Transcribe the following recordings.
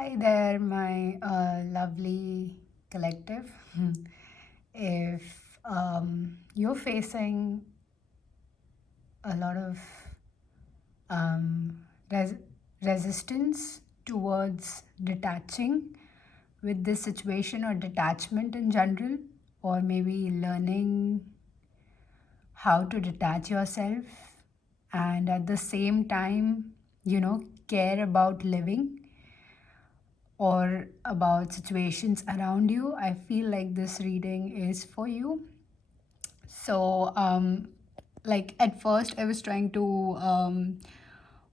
Hi there, my lovely collective. If you're facing a lot of um, res- resistance towards detaching with this situation or detachment in general, or maybe learning how to detach yourself and at the same time, care about living or about situations around you, I feel like this reading is for you. So, like at first, I was trying to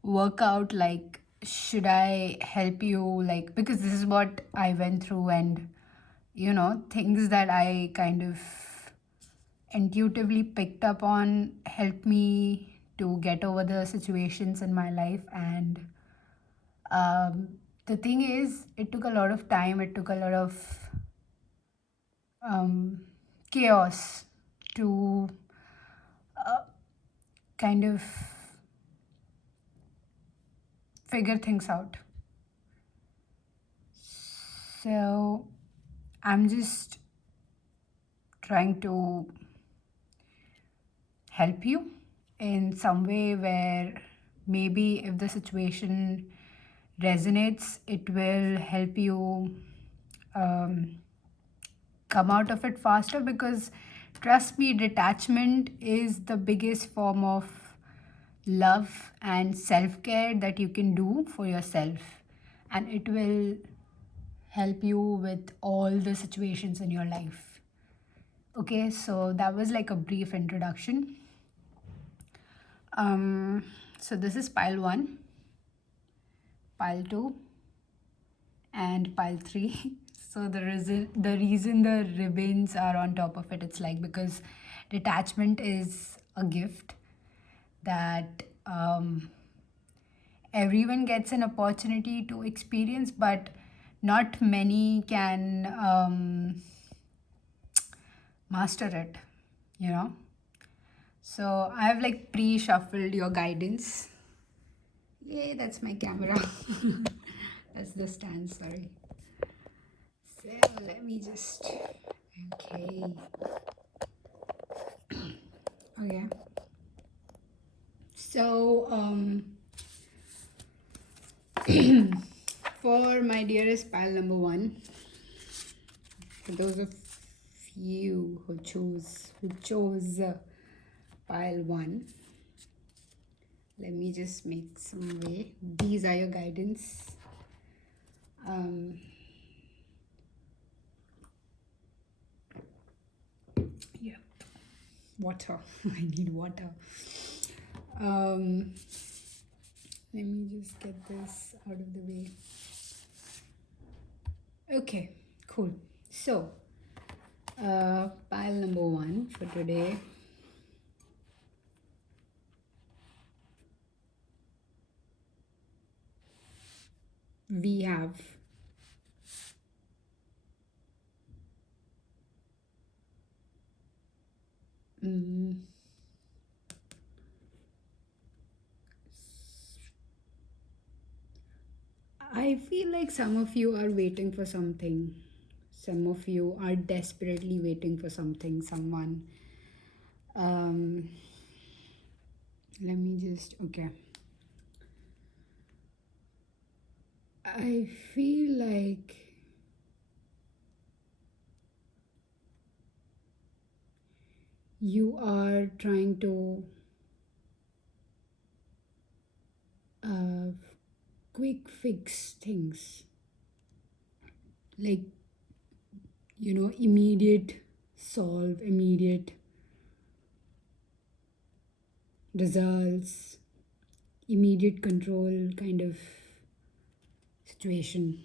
work out like, should I help you? Like, because this is what I went through, and things that I kind of intuitively picked up on helped me to get over the situations in my life. And um, the thing is, it took a lot of time, it took a lot of um, chaos to kind of figure things out. So I'm just trying to help you in some way where maybe if the situation resonates, it will help you um, come out of it faster, because trust me, detachment is the biggest form of love and self-care that you can do for yourself, and it will help you with all the situations in your life. Okay, so that was like a brief introduction. So this is pile 1, pile 2, and pile 3. So the reason the ribbons are on top of it, it's like because detachment is a gift that everyone gets an opportunity to experience, but not many can master it, you know. So I have like pre-shuffled your guidance. Yay, that's my camera. That's the stand, sorry. So let me just, okay. Okay. So, for my dearest pile number 1, for those of you who chose pile 1, let me just make some way. These are your guidance. Yeah, water. I need water. Um, let me just get this out of the way. Okay, cool. So, pile number 1 for today. We have I feel like some of you are waiting for something. Some of you are desperately waiting for something, someone. Um, let me just, okay. I feel like you are trying to uh, quick fix things. Like, immediate solve, immediate results, immediate control kind of situation.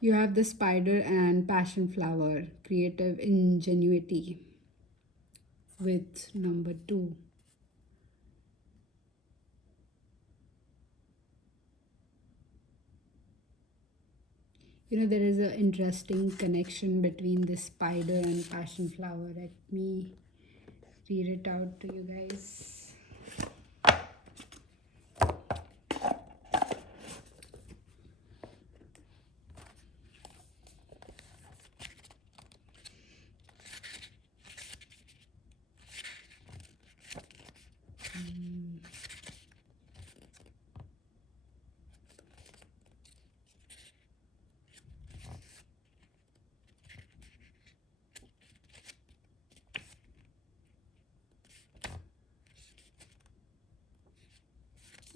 You have the spider and passion flower, creative ingenuity with number 2. There is an interesting connection between the spider and passion flower. Let me read it out to you guys.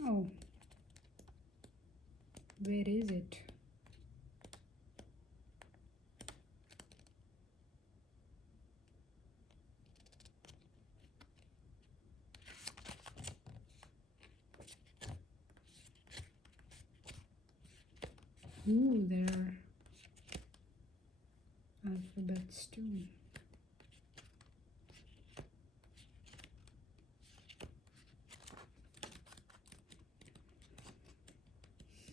Oh, where is it? Ooh, there are alphabets too.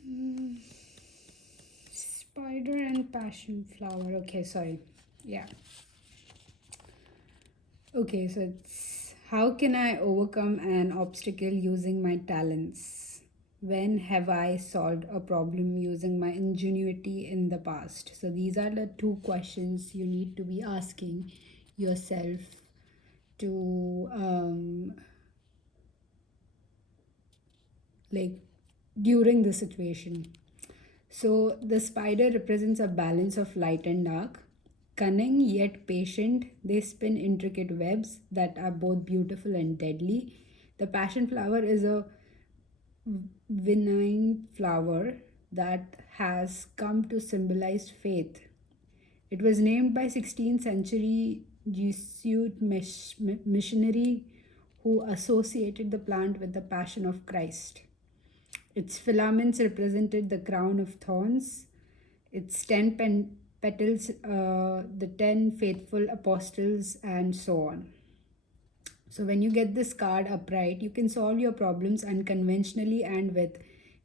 Hmm. Spider and passion flower. Okay, sorry. Yeah. Okay, so it's how can I overcome an obstacle using my talents? When have I solved a problem using my ingenuity in the past? So these are the two questions you need to be asking yourself to like during the situation. So the spider represents a balance of light and dark. Cunning yet patient, they spin intricate webs that are both beautiful and deadly. The passion flower is a benign flower that has come to symbolize faith. It was named by 16th century Jesuit missionary who associated the plant with the passion of Christ. Its filaments represented the crown of thorns, its petals, the 10 faithful apostles, and so on. So, when you get this card upright, you can solve your problems unconventionally and with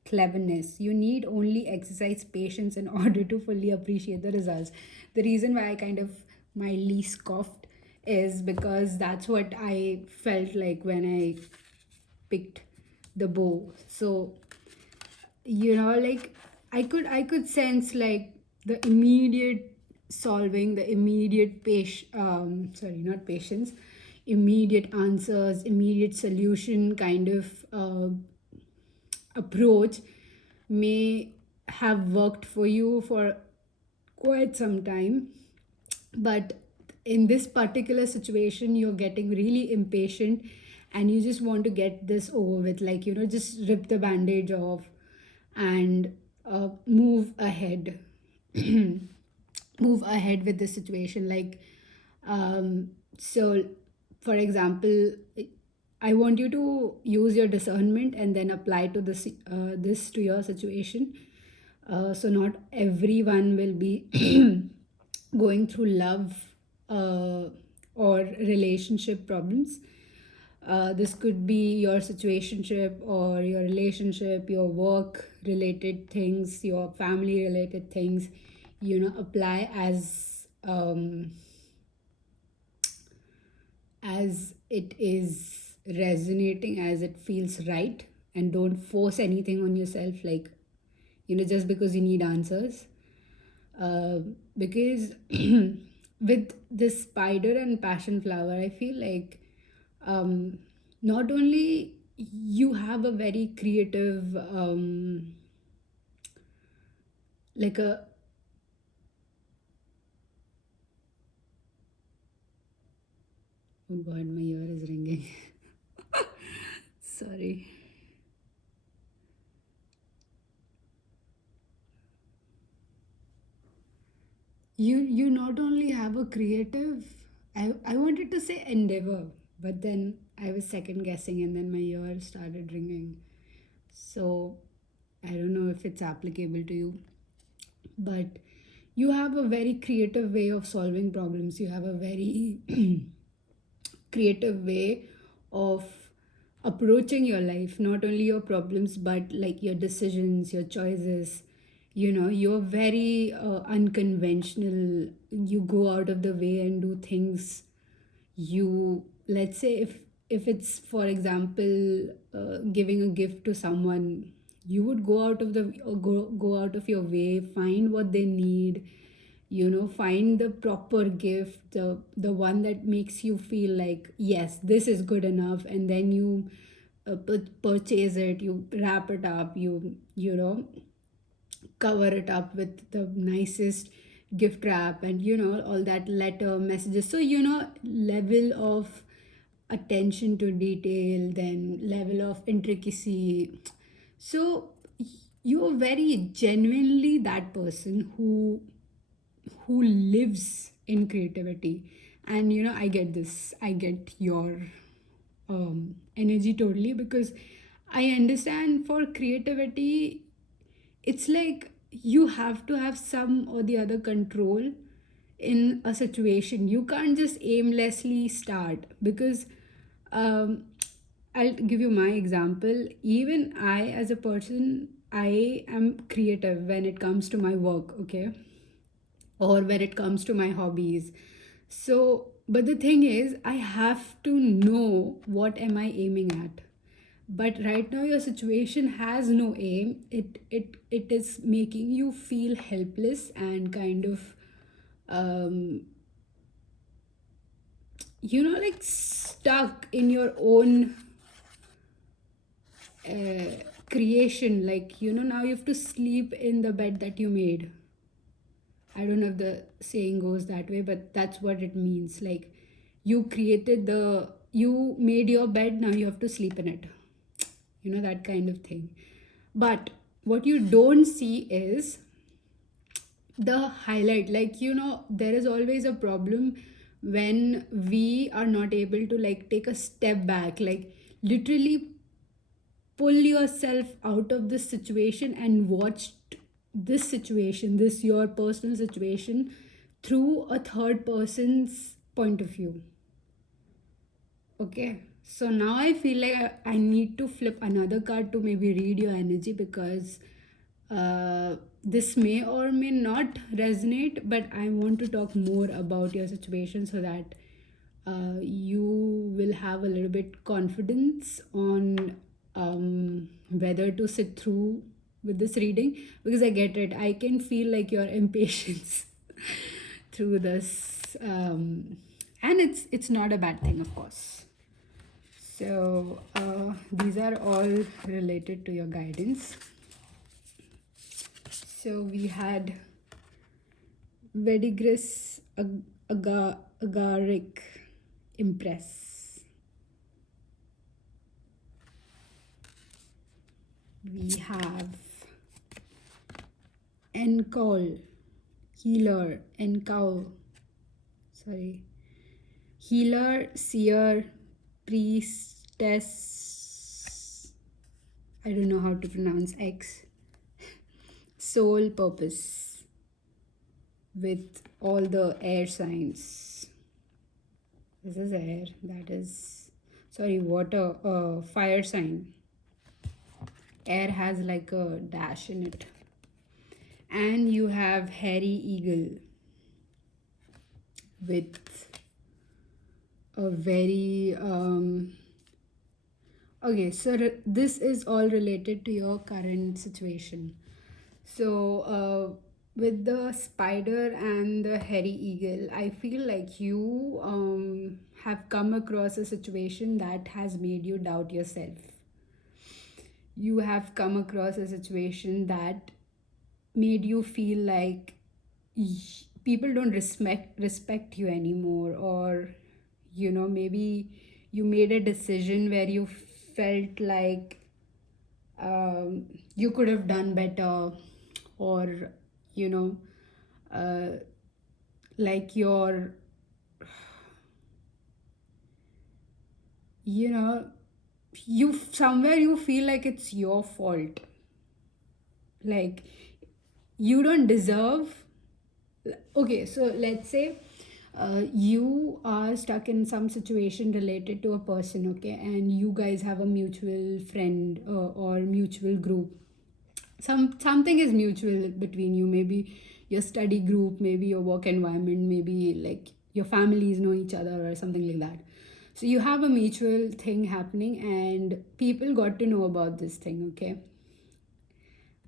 cleverness. You need only exercise patience in order to fully appreciate the results. The reason why I kind of mildly scoffed is because that's what I felt like when I picked the bow. So, like I could sense like the immediate solving, the immediate sorry, not patience, immediate answers, immediate solution kind of approach may have worked for you for quite some time, but in this particular situation you're getting really impatient and you just want to get this over with, like, just rip the bandage off and move ahead. Move ahead with the situation, like, so for example, I want you to use your discernment and then apply to this to your situation. So not everyone will be going through love or relationship problems. This could be your situationship or your relationship, your work related things, your family related things. Apply as it is resonating, as it feels right, and don't force anything on yourself, like, just because you need answers. uh, because with this spider and passion flower, I feel like um, not only you have a very creative like a oh god, my ear is ringing. Sorry. You not only have a creative, I wanted to say endeavor, but then I was second guessing and then my ear started ringing. So I don't know if it's applicable to you, but you have a very creative way of solving problems. You have a very creative way of approaching your life, not only your problems but like your decisions, your choices. You're very unconventional. You go out of the way and do things. You Let's say if it's, for example, giving a gift to someone, you would go out of your way, find what they need, find the proper gift, the one that makes you feel like, yes, this is good enough, and then you purchase it, you wrap it up, you cover it up with the nicest gift wrap, and all that letter messages. So level of attention to detail, then level of intricacy, So you're very genuinely that person who lives in creativity. And I get this, I get your energy totally, because I understand for creativity it's like you have to have some or the other control in a situation. You can't just aimlessly start, because um, I'll give you my example. Even I, as a person, I am creative when it comes to my work, okay, or when it comes to my hobbies. So, but the thing is, I have to know what am I aiming at. But right now your situation has no aim. It is making you feel helpless and kind of um like stuck in your own uh, creation. Like, now you have to sleep in the bed that you made. I don't know if the saying goes that way, but that's what it means. Like, you made your bed, now you have to sleep in it. That kind of thing. But what you don't see is the highlight. Like, there is always a problem when we are not able to like take a step back, like literally pull yourself out of this situation and watch this situation, this your personal situation, through a third person's point of view. Okay, so now I feel like I need to flip another card to maybe read your energy, because this may or may not resonate, but I want to talk more about your situation so that you will have a little bit confidence on whether to sit through with this reading, because I get it. I can feel like your impatience through this, and it's not a bad thing, of course. So these are all related to your guidance. So we had Vedigris Agaric Impress. We have Encol Healer Encowl. Sorry. Healer, Seer, Priestess. I don't know how to pronounce X. Soul Purpose, with all the air signs. This is air, that is, sorry, water, fire sign. Air has like a dash in it. And you have hairy eagle with a very okay, so this is all related to your current situation. So with the spider and the hairy eagle, I feel like you have come across a situation that has made you doubt yourself. You have come across a situation that made you feel like people don't respect you anymore, or maybe you made a decision where you felt like you could have done better, or you know uh, like your you know you somewhere you feel like it's your fault, like you don't deserve. Okay, so let's say you are stuck in some situation related to a person, okay, and you guys have a mutual friend or mutual group. Something is mutual between you, maybe your study group, maybe your work environment, maybe like your families know each other or something like that. So you have a mutual thing happening and people got to know about this thing, okay,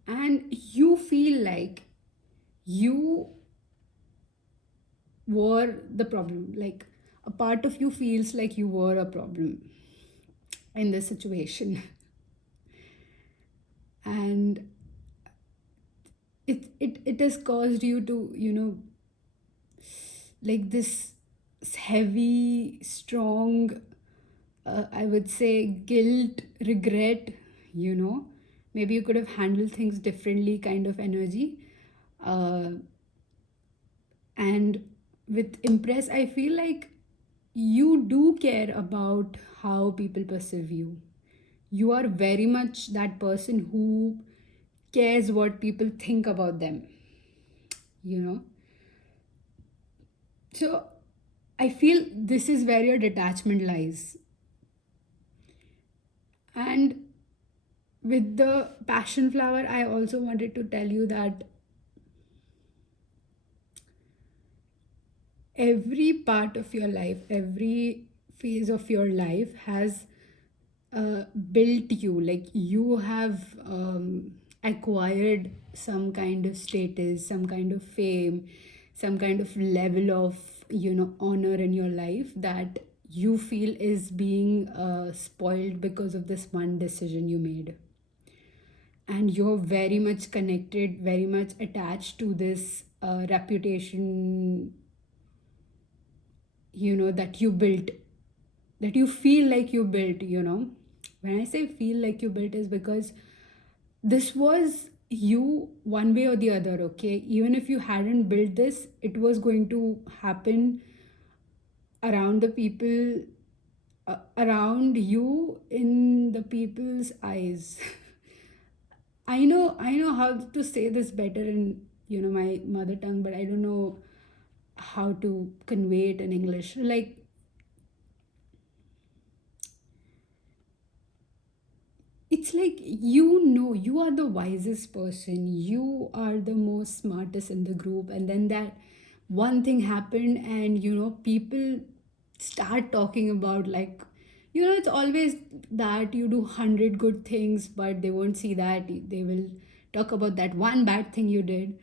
and you feel like you were the problem. Like a part of you feels like you were a problem in this situation. And it has caused you to like this heavy strong I would say guilt, regret, you know maybe you could have handled things differently kind of energy. uh, and with impress, I feel like you do care about how people perceive you. You are very much that person who cares what people think about them, you know. So I feel this is where your detachment lies. And with the passion flower, I also wanted to tell you that every part of your life, every phase of your life has built you. Like you have acquired some kind of status, some kind of fame, some kind of level of, honor in your life that you feel is being spoiled because of this one decision you made. And you're very much connected, very much attached to this reputation, that you built, that you feel like you built. When I say feel like you built is because this was you one way or the other, okay? Even if you hadn't built this, it was going to happen around the people, around you, in the people's eyes. I know how to say this better in, my mother tongue, but I don't know how to convey it in English. Like, it's like, you are the wisest person, you are the most smartest in the group, and then that one thing happened, and people start talking about, like, it's always that you do 100 good things, but they won't see that, they will talk about that one bad thing you did.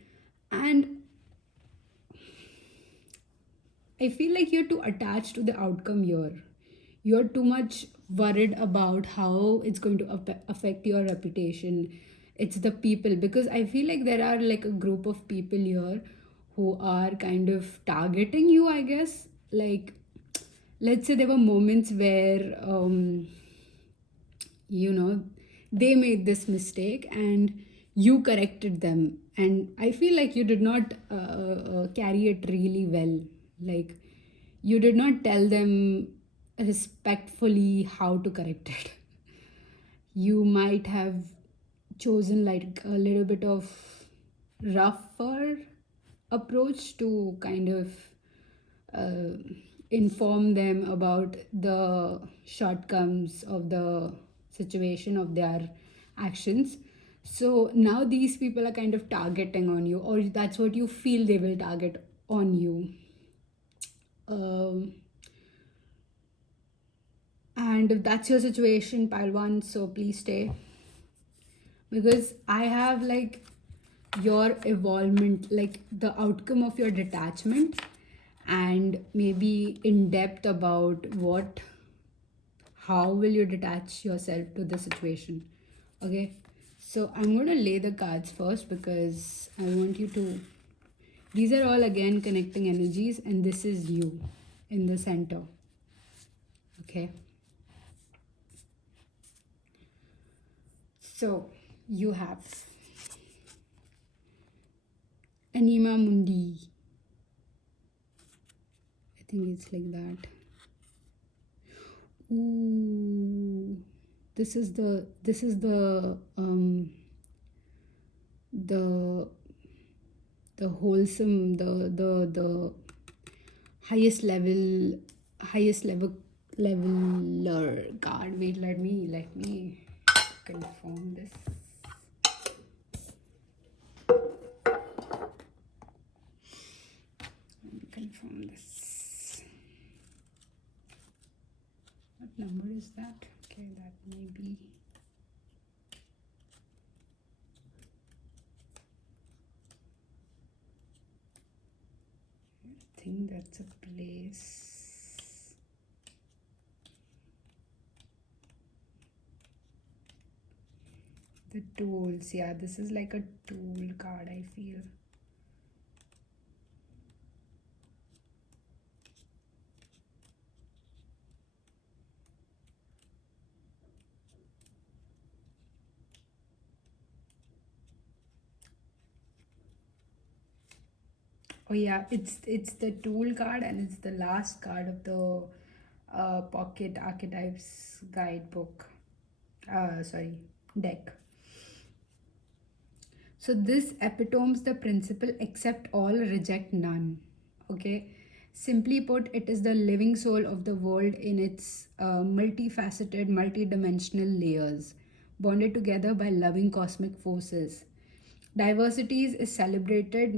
And I feel like you're too attached to the outcome here. You're too much worried about how it's going to affect your reputation. It's the people, because I feel like there are like a group of people here who are kind of targeting you, I guess. Like, let's say there were moments where, you know they made this mistake and you corrected them, and I feel like you did not carry it really well. Like, you did not tell them respectfully how to correct it. You might have chosen like a little bit of rougher approach to kind of uh, inform them about the shortcomings of the situation of their actions. So now these people are kind of targeting on you, or that's what you feel they will target on you. um, and if that's your situation, Palwan, so please stay, because I have like your evolvement, like the outcome of your detachment, and maybe in depth about what, how will you detach yourself to the situation. Okay, so I'm going to lay the cards first because I want you to, these are all again connecting energies, and this is you in the center. Okay, so you have Anima Mundi. I think it's like that. Ooh, this is the the wholesome, the highest level, highest level leveler card. Wait, let me confirm this. Let me confirm this. What number is that? Okay, that may be, I think that's a place. The tools, yeah, this is like a tool card, I feel. Oh yeah, it's the tool card, and it's the last card of the pocket archetypes guidebook. Sorry, deck. So this epitomes the principle accept all, reject none. Okay. Simply put, it is the living soul of the world in its multifaceted, multidimensional layers, bonded together by loving cosmic forces. Diversity is celebrated,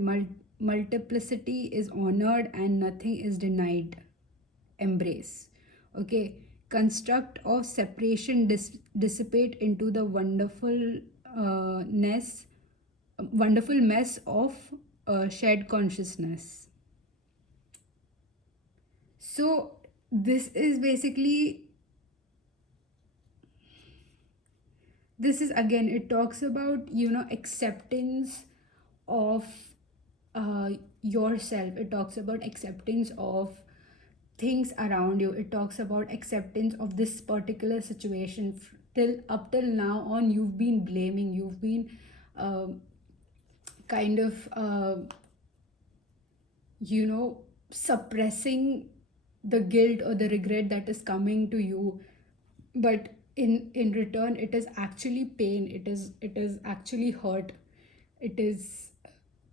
multiplicity is honored, and nothing is denied. Embrace. Okay. Construct of separation dissipate into the wonderful mess of shared consciousness. So this is basically, this is again, it talks about, acceptance of uh, yourself. It talks about acceptance of things around you. It talks about acceptance of this particular situation. Till up till now on, you've been blaming, you've been um kind of suppressing the guilt or the regret that is coming to you, but in return it is actually pain, it is actually hurt. It is,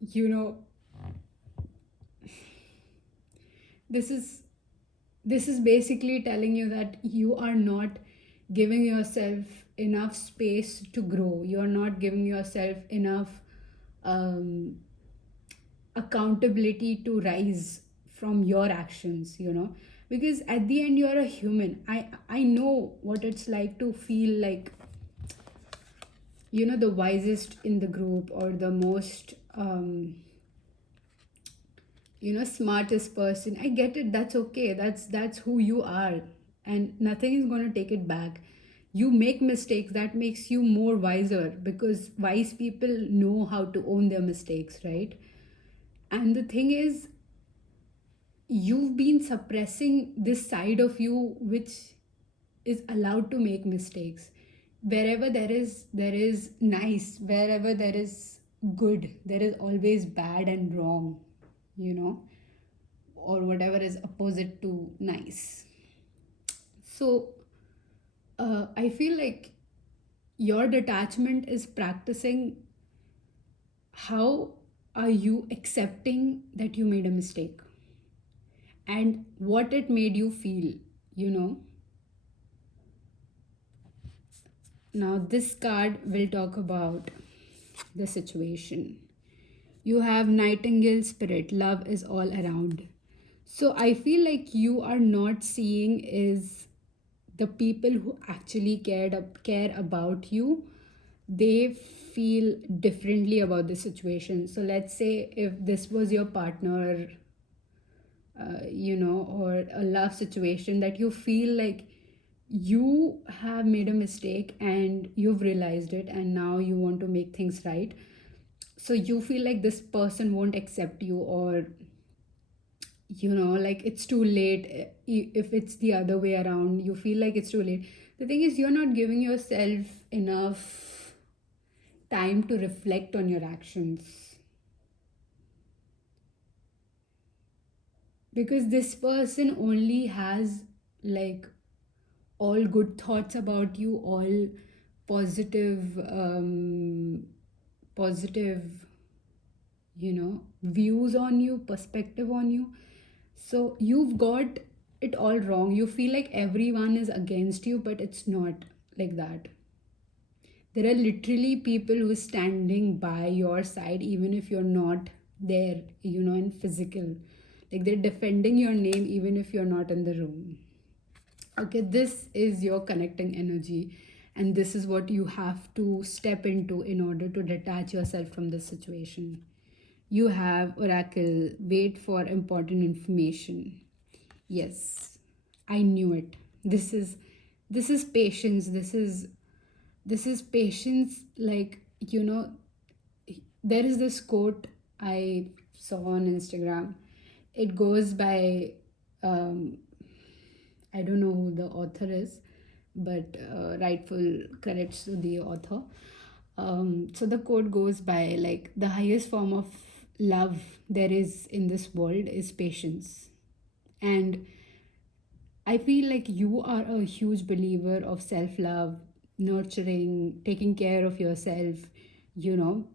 you know this is this is basically telling you that you are not giving yourself enough space to grow. You're not giving yourself enough um, accountability to rise from your actions, because at the end you're a human. I know what it's like to feel like, the wisest in the group, or the most smartest person. I get it. That's okay. That's who you are, and nothing is going to take it back. You make mistakes, that makes you more wiser, because wise people know how to own their mistakes, right? And the thing is, you've been suppressing this side of you which is allowed to make mistakes. Wherever there is nice, wherever there is good, there is always bad and wrong, you know or whatever is opposite to nice. So I feel like your detachment is practicing how are you accepting that you made a mistake, and what it made you feel, you know now this card will talk about the situation. You have nightingale spirit, love is all around. So I feel like you are not seeing is the people who actually care about you. They feel differently about the situation. So let's say if this was your partner, or a love situation, that you feel like you have made a mistake and you've realized it, and now you want to make things right. So you feel like this person won't accept you, or like it's too late. If it's the other way around, you feel like it's too late. The thing is, you're not giving yourself enough time to reflect on your actions, because this person only has like all good thoughts about you, all positive positive views on you, perspective on you. So you've got it all wrong. You feel like everyone is against you, but it's not like that. There are literally people who are standing by your side even if you're not there, in physical. Like they're defending your name even if you're not in the room. Okay, this is your connecting energy, and this is what you have to step into in order to detach yourself from this situation. You have oracle, wait for important information. Yes, I knew it. This is patience. This is patience. Like, there is this quote I saw on Instagram. It goes by, um, I don't know who the author is, but rightful credits to the author. So the quote goes by like, the highest form of love there is in this world is patience. And I feel like you are a huge believer of self love, nurturing, taking care of yourself, you know,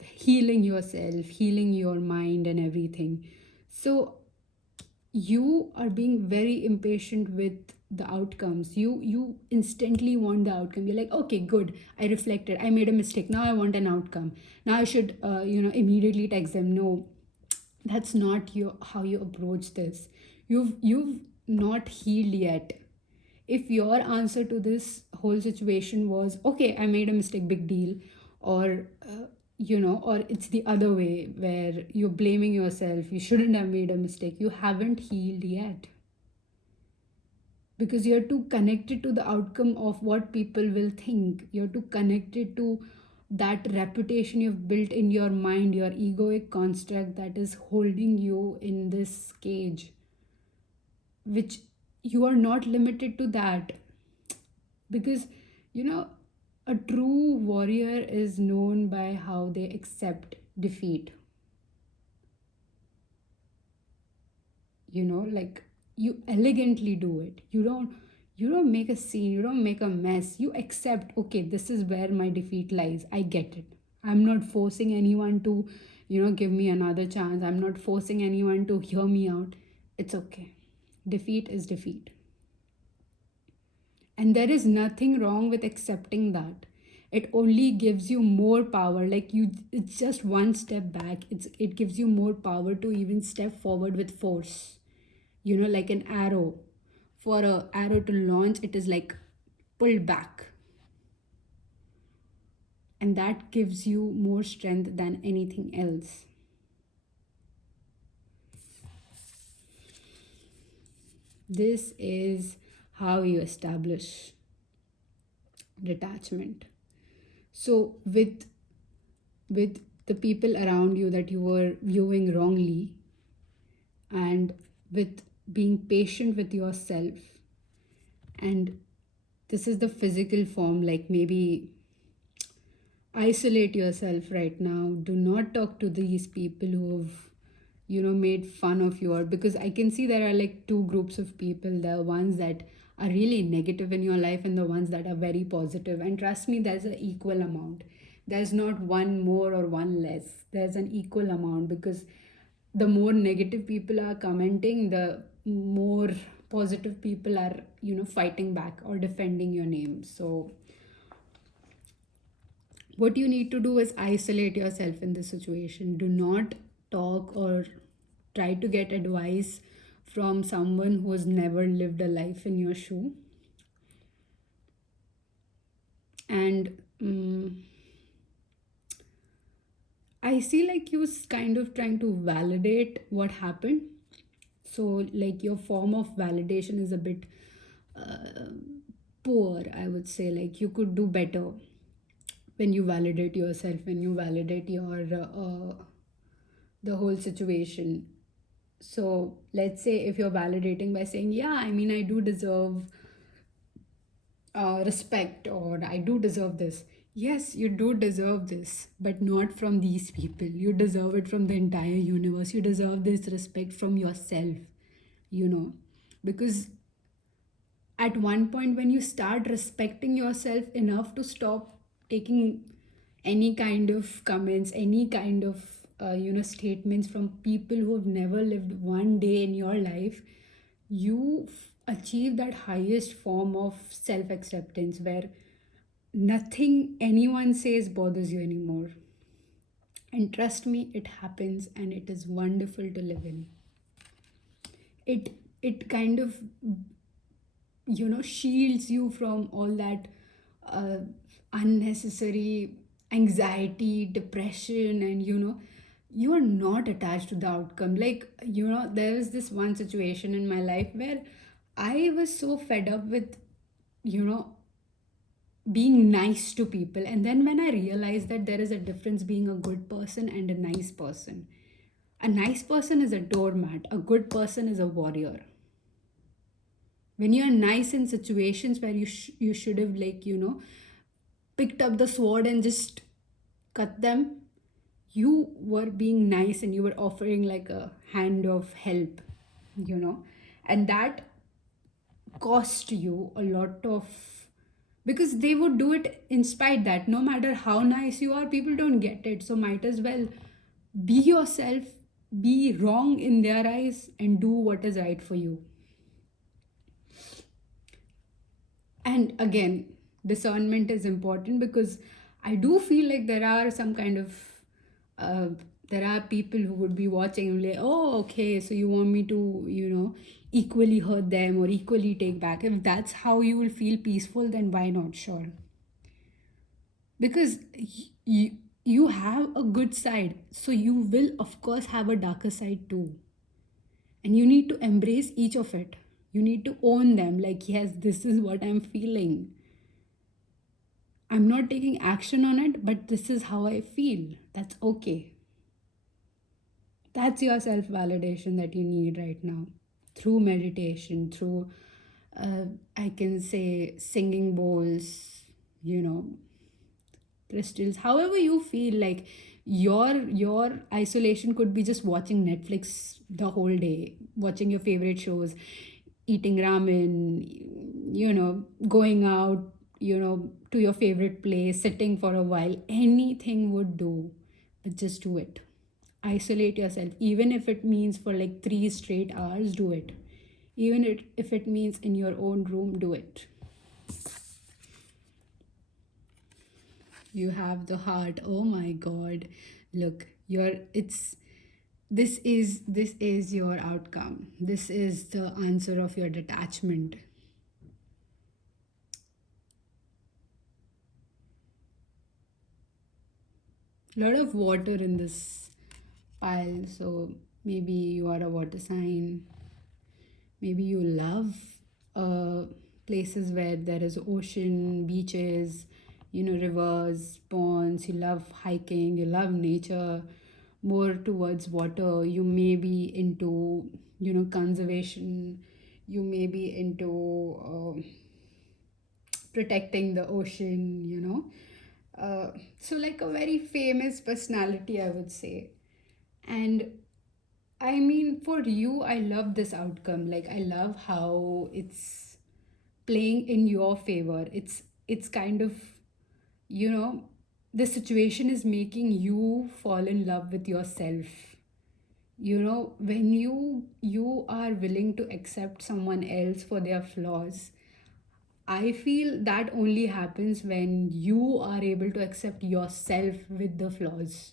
healing yourself, healing your mind, and everything. So you are being very impatient with the outcomes. You instantly want the outcome. You're like, okay, good, I reflected, I made a mistake, now I want an outcome. Now I should immediately text them. No, that's not your how you approach this. You've not healed yet. If your answer to this whole situation was, okay, I made a mistake, big deal, or or it's the other way where you're blaming yourself, you shouldn't have made a mistake, you haven't healed yet, because you're too connected to the outcome of what people will think. You're too connected to that reputation you've built in your mind, your egoic construct that is holding you in this cage, which you are not limited to that. Because you know a true warrior is known by how they accept defeat. Like, you elegantly do it. You don't make a scene, you don't make a mess, you accept, okay, this is where my defeat lies, I get it. I'm not forcing anyone to give me another chance. I'm not forcing anyone to hear me out. It's okay. Defeat is defeat. And there is nothing wrong with accepting that. It only gives you more power. Like, it's just one step back. It gives you more power to even step forward with force. Like an arrow. For a arrow to launch, it is like pulled back. And that gives you more strength than anything else. This is how you establish detachment. So with the people around you that you were viewing wrongly, and with being patient with yourself, and this is the physical form, like maybe isolate yourself right now. Do not talk to these people who have made fun of you. Or because I can see there are like two groups of people, the ones that are really negative in your life and the ones that are very positive. And trust me, there's an equal amount. There's not one more or one less, there's an equal amount. Because the more negative people are commenting, the more positive people are fighting back or defending your name. So what you need to do is isolate yourself in this situation. Do not talk or try to get advice from someone who has never lived a life in your shoe. And I see like you kind of trying to validate what happened. So, like, your form of validation is a bit uh, poor, I would say. Like, you could do better when you validate yourself, when you validate your the whole situation. So let's say if you're validating by saying, yeah, I mean, I do deserve respect, or I do deserve this. Yes, you do deserve this, but not from these people. You deserve it from the entire universe. You deserve this respect from yourself, you know, because at one point when you start respecting yourself enough to stop taking any kind of comments, any kind of statements from people who have never lived one day in your life, you achieve that highest form of self acceptance where nothing anyone says bothers you anymore. And trust me, it happens, and it is wonderful to live in. It kind of shields you from all that uh, unnecessary anxiety, depression. And you are not attached to the outcome. Like, there was this one situation in my life where I was so fed up with you know being nice to people. And then when I realized that there is a difference being a good person and a nice person. A nice person is a doormat, a good person is a warrior. When you're nice in situations where you should have, like, picked up the sword and just cut them, you were being nice and you were offering like a hand of help, you know, and that cost you a lot of, because they would do it in spite that no matter how nice you are, people don't get it. So might as well be yourself, be wrong in their eyes, and do what is right for you. And again, discernment is important, because I do feel like there are some kind of uh, there are people who would be watching and like, oh, okay, so you want me to, equally hurt them or equally take back. If that's how you will feel peaceful, then why not? Sure. Because you have a good side, so you will of course have a darker side too, and you need to embrace each of it. You need to own them, like, yes, this is what I'm feeling. I'm not taking action on it, but this is how I feel. That's okay. That's your self validation that you need right now. Through meditation, through, uh, I can say, singing bowls, you know, crystals, however you feel like. Your isolation could be just watching Netflix the whole day, watching your favorite shows, eating ramen, going out, to your favorite place, sitting for a while. Anything would do, but just do it. Isolate yourself, even if it means for like 3 straight hours, do it. Even if it means in your own room, do it. You have the heart. Oh my god. Look, you're it's this is your outcome. This is the answer of your detachment. A lot of water in this pile, so maybe you are a water sign. Maybe you love uh, places where there is ocean, beaches, rivers, ponds. You love hiking, you love nature, more towards water. You may be into, conservation. You may be into protecting the ocean, so, like a very famous personality, I would say. And I mean, for you, I love this outcome. Like, I love how it's playing in your favor. It's kind of, you know, the situation is making you fall in love with yourself. When you are willing to accept someone else for their flaws, I feel that only happens when you are able to accept yourself with the flaws.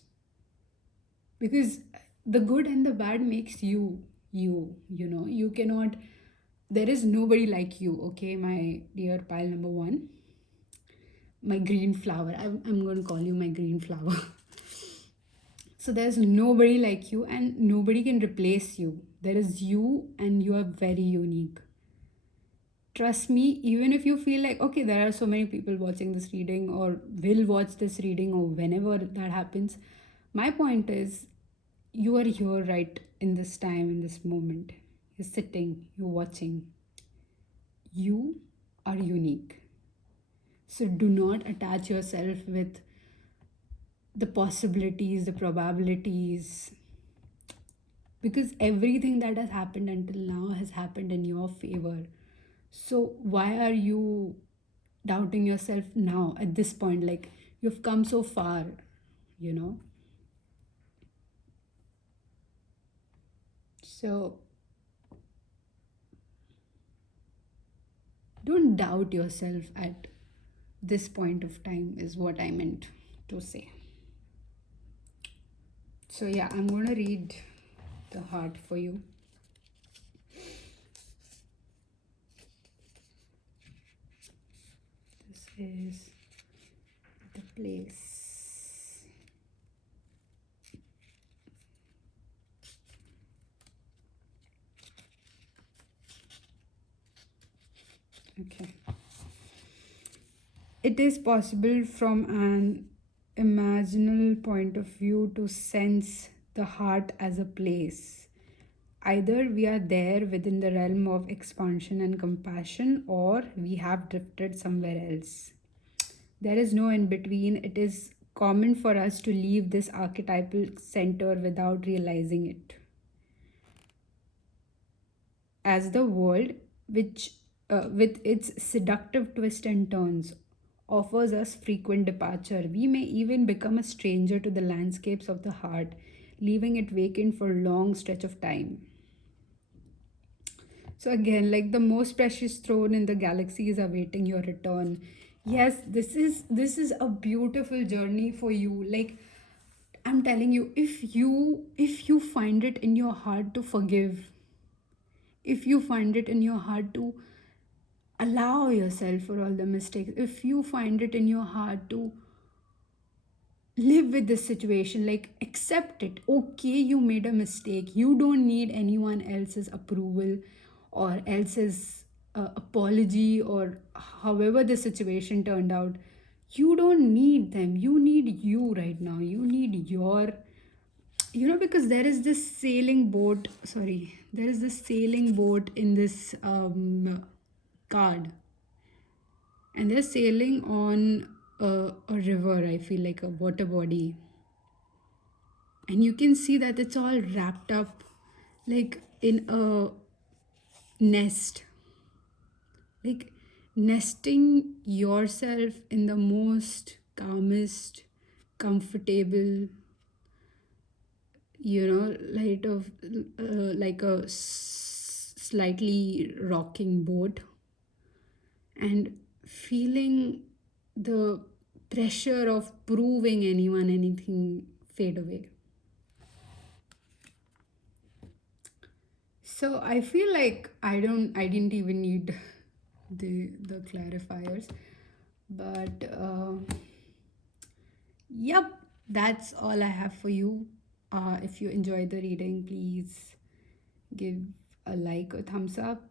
Because the good and the bad makes you. You cannot, there is nobody like you, okay, my dear pile number one, my green flower. I'm going to call you my green flower. So there's nobody like you, and nobody can replace you. There is you, and you are very unique. Trust me, even if you feel like, okay, there are so many people watching this reading or will watch this reading, or whenever that happens, my point is, you are here right in this time, in this moment. You're sitting, you're watching. You are unique. So do not attach yourself with the possibilities, the probabilities, because everything that has happened until now has happened in your favor. So why are you doubting yourself now at this point? Like, you've come so far, you know? So don't doubt yourself at this point of time, is what I meant to say. So yeah, I'm going to read the heart for you. This is the place. Okay. It is possible from an imaginal point of view to sense the heart as a place. Either we are there within the realm of expansion and compassion, or we have drifted somewhere else. There is no in between. It is common for us to leave this archetypal center without realizing it. As the world, which with its seductive twists and turns, offers us frequent departure, we may even become a stranger to the landscapes of the heart, leaving it vacant for a long stretch of time. So again, like the most precious throne in the galaxy is awaiting your return. Yes, this is a beautiful journey for you. Like I'm telling you, if you find it in your heart to forgive, if you find it in your heart to allow yourself for all the mistakes, if you find it in your heart to live with this situation, like accept it. Okay, you made a mistake, you don't need anyone else's approval or else's apology, or however the situation turned out. You don't need them, you need you right now. You need your, because there is this sailing boat, sorry, there is this sailing boat in this card, and they're sailing on a river, I feel like a water body, and you can see that it's all wrapped up like in a nest, like nesting yourself in the most calmest, comfortable, light of like a slightly rocking boat, and feeling the pressure of proving anyone anything fade away. So I feel like I didn't even need the clarifiers, but yep, that's all I have for you. If you enjoyed the reading, please give a like or thumbs up,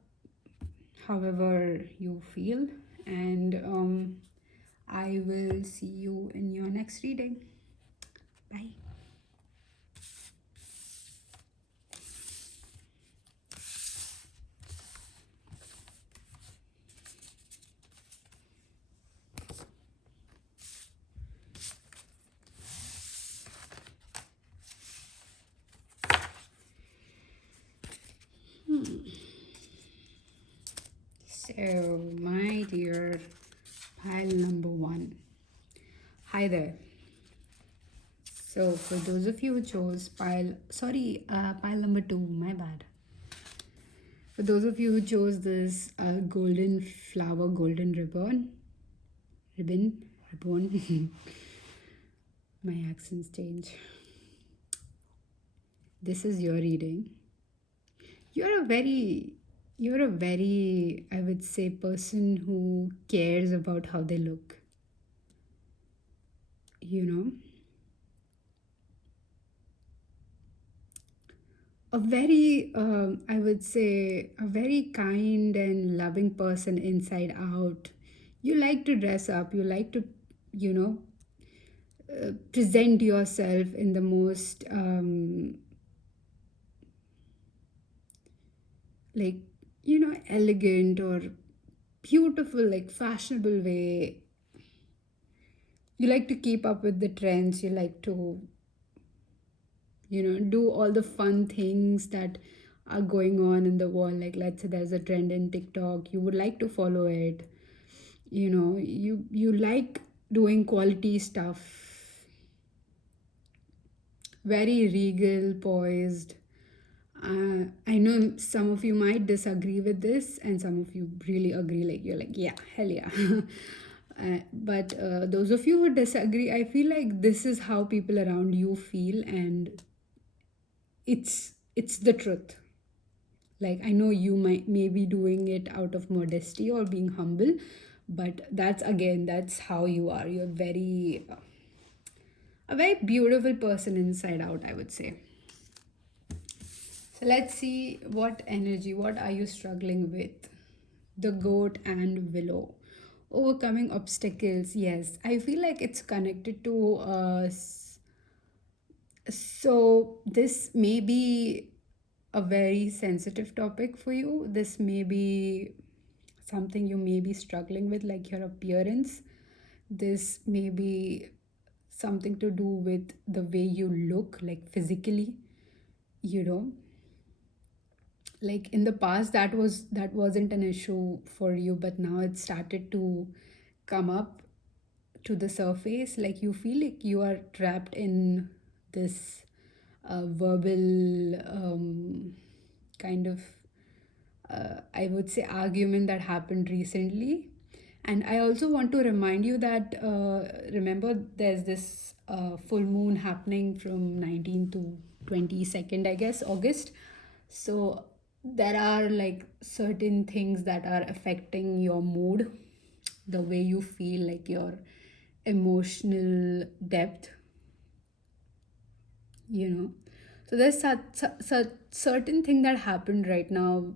however you feel, and I will see you in your next reading. Bye. So, my dear pile number one. Hi there. So, for those of you who chose pile number two, my bad. For those of you who chose this golden flower, golden ribbon, my accents change. This is your reading. You're a very, you're a very, I would say, person who cares about how they look. You know, a very, I would say, a very kind and loving person inside out. You like to dress up, you like to, you know, present yourself in the most, like, elegant or beautiful, like fashionable way. You like to keep up with the trends, you like to, do all the fun things that are going on in the world. Like, let's say there's a trend in TikTok, you would like to follow it. You like doing quality stuff, very regal, poised. I know some of you might disagree with this, and some of you really agree. Like, you're like, yeah, hell yeah. But those of you who disagree, I feel like this is how people around you feel, and it's the truth. Like, I know you might may be doing it out of modesty or being humble, but that's how you are. You're a very beautiful person inside out, I would say. So let's see what energy, what are you struggling with? The goat and willow. Overcoming obstacles. Yes, I feel like it's connected to so this may be a very sensitive topic for you. This may be something you may be struggling with, like your appearance. This may be something to do with the way you look, like physically, you know. Like in the past that wasn't an issue for you, but now it started to come up to the surface. Like you feel like you are trapped in this verbal kind of I would say argument that happened recently. And I also want to remind you that remember there's this full moon happening from 19 to 22nd, I guess, August. So there are like certain things that are affecting your mood, the way you feel, like your emotional depth, you know. So there's such certain thing that happened right now.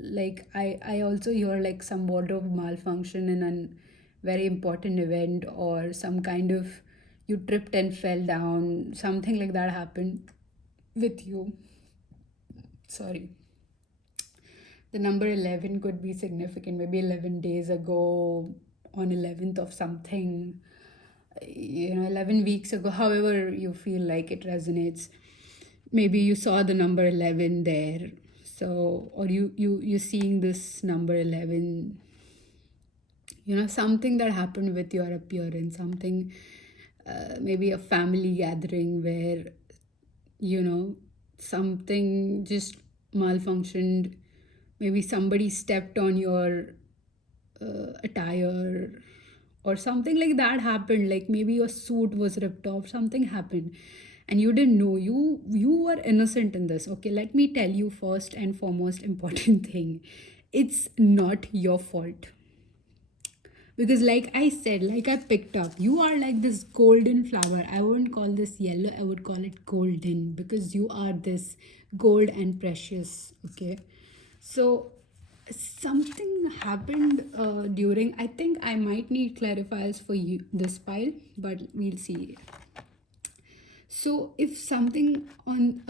Like I also hear like some wardrobe malfunction in a very important event, or some kind of you tripped and fell down, something like that happened with you. Sorry. The number 11 could be significant. Maybe 11 days ago, on 11th of something, 11 weeks ago, however you feel like it resonates. Maybe you saw the number 11 there. So, or you seeing this number 11, something that happened with your appearance, something, maybe a family gathering where, you know, something just malfunctioned. Maybe somebody stepped on your attire, or something like that happened. Like maybe your suit was ripped off, something happened, and you didn't know. You were innocent in this. Okay, let me tell you first and foremost important thing. It's not your fault. Because like I said, like I picked up, you are like this golden flower. I wouldn't call this yellow, I would call it golden, because you are this gold and precious. Okay, so something happened during, I think I might need clarifiers for you this pile, but we'll see. So if something on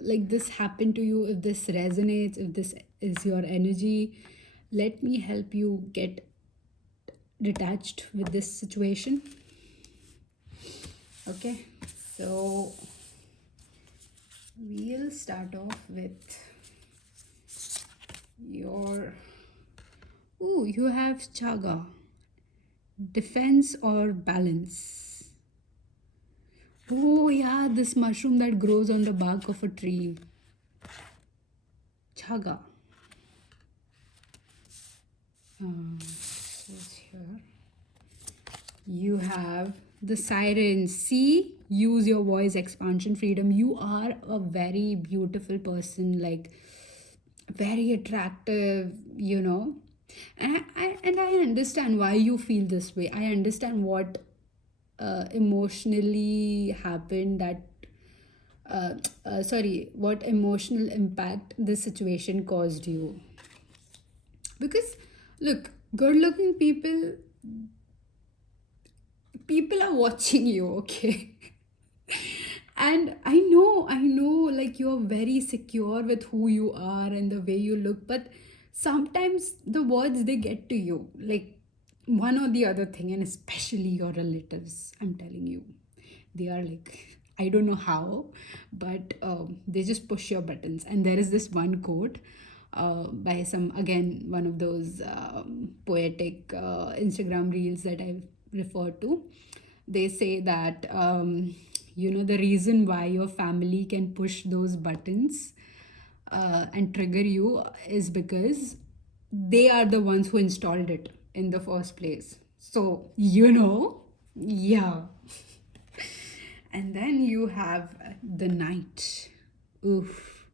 like this happened to you, if this resonates, if this is your energy, let me help you get detached with this situation. Okay, so we'll start off with your, oh, you have chaga, defense or balance. Oh yeah, this mushroom that grows on the bark of a tree, chaga. What's here? You have the siren. See, use your voice expansion freedom. You are a very beautiful person, like very attractive, and I understand why you feel this way. I understand what emotionally happened, that sorry, what emotional impact this situation caused you. Because look, good looking people are watching you, okay? And I know, like you're very secure with who you are and the way you look, but sometimes the words they get to you, like one or the other thing, and especially your relatives, I'm telling you, they are like, I don't know how, but they just push your buttons. And there is this one quote by some, again, one of those poetic Instagram reels that I've referred to. They say that the reason why your family can push those buttons and trigger you is because they are the ones who installed it in the first place. So, yeah. And then you have the night. Oof.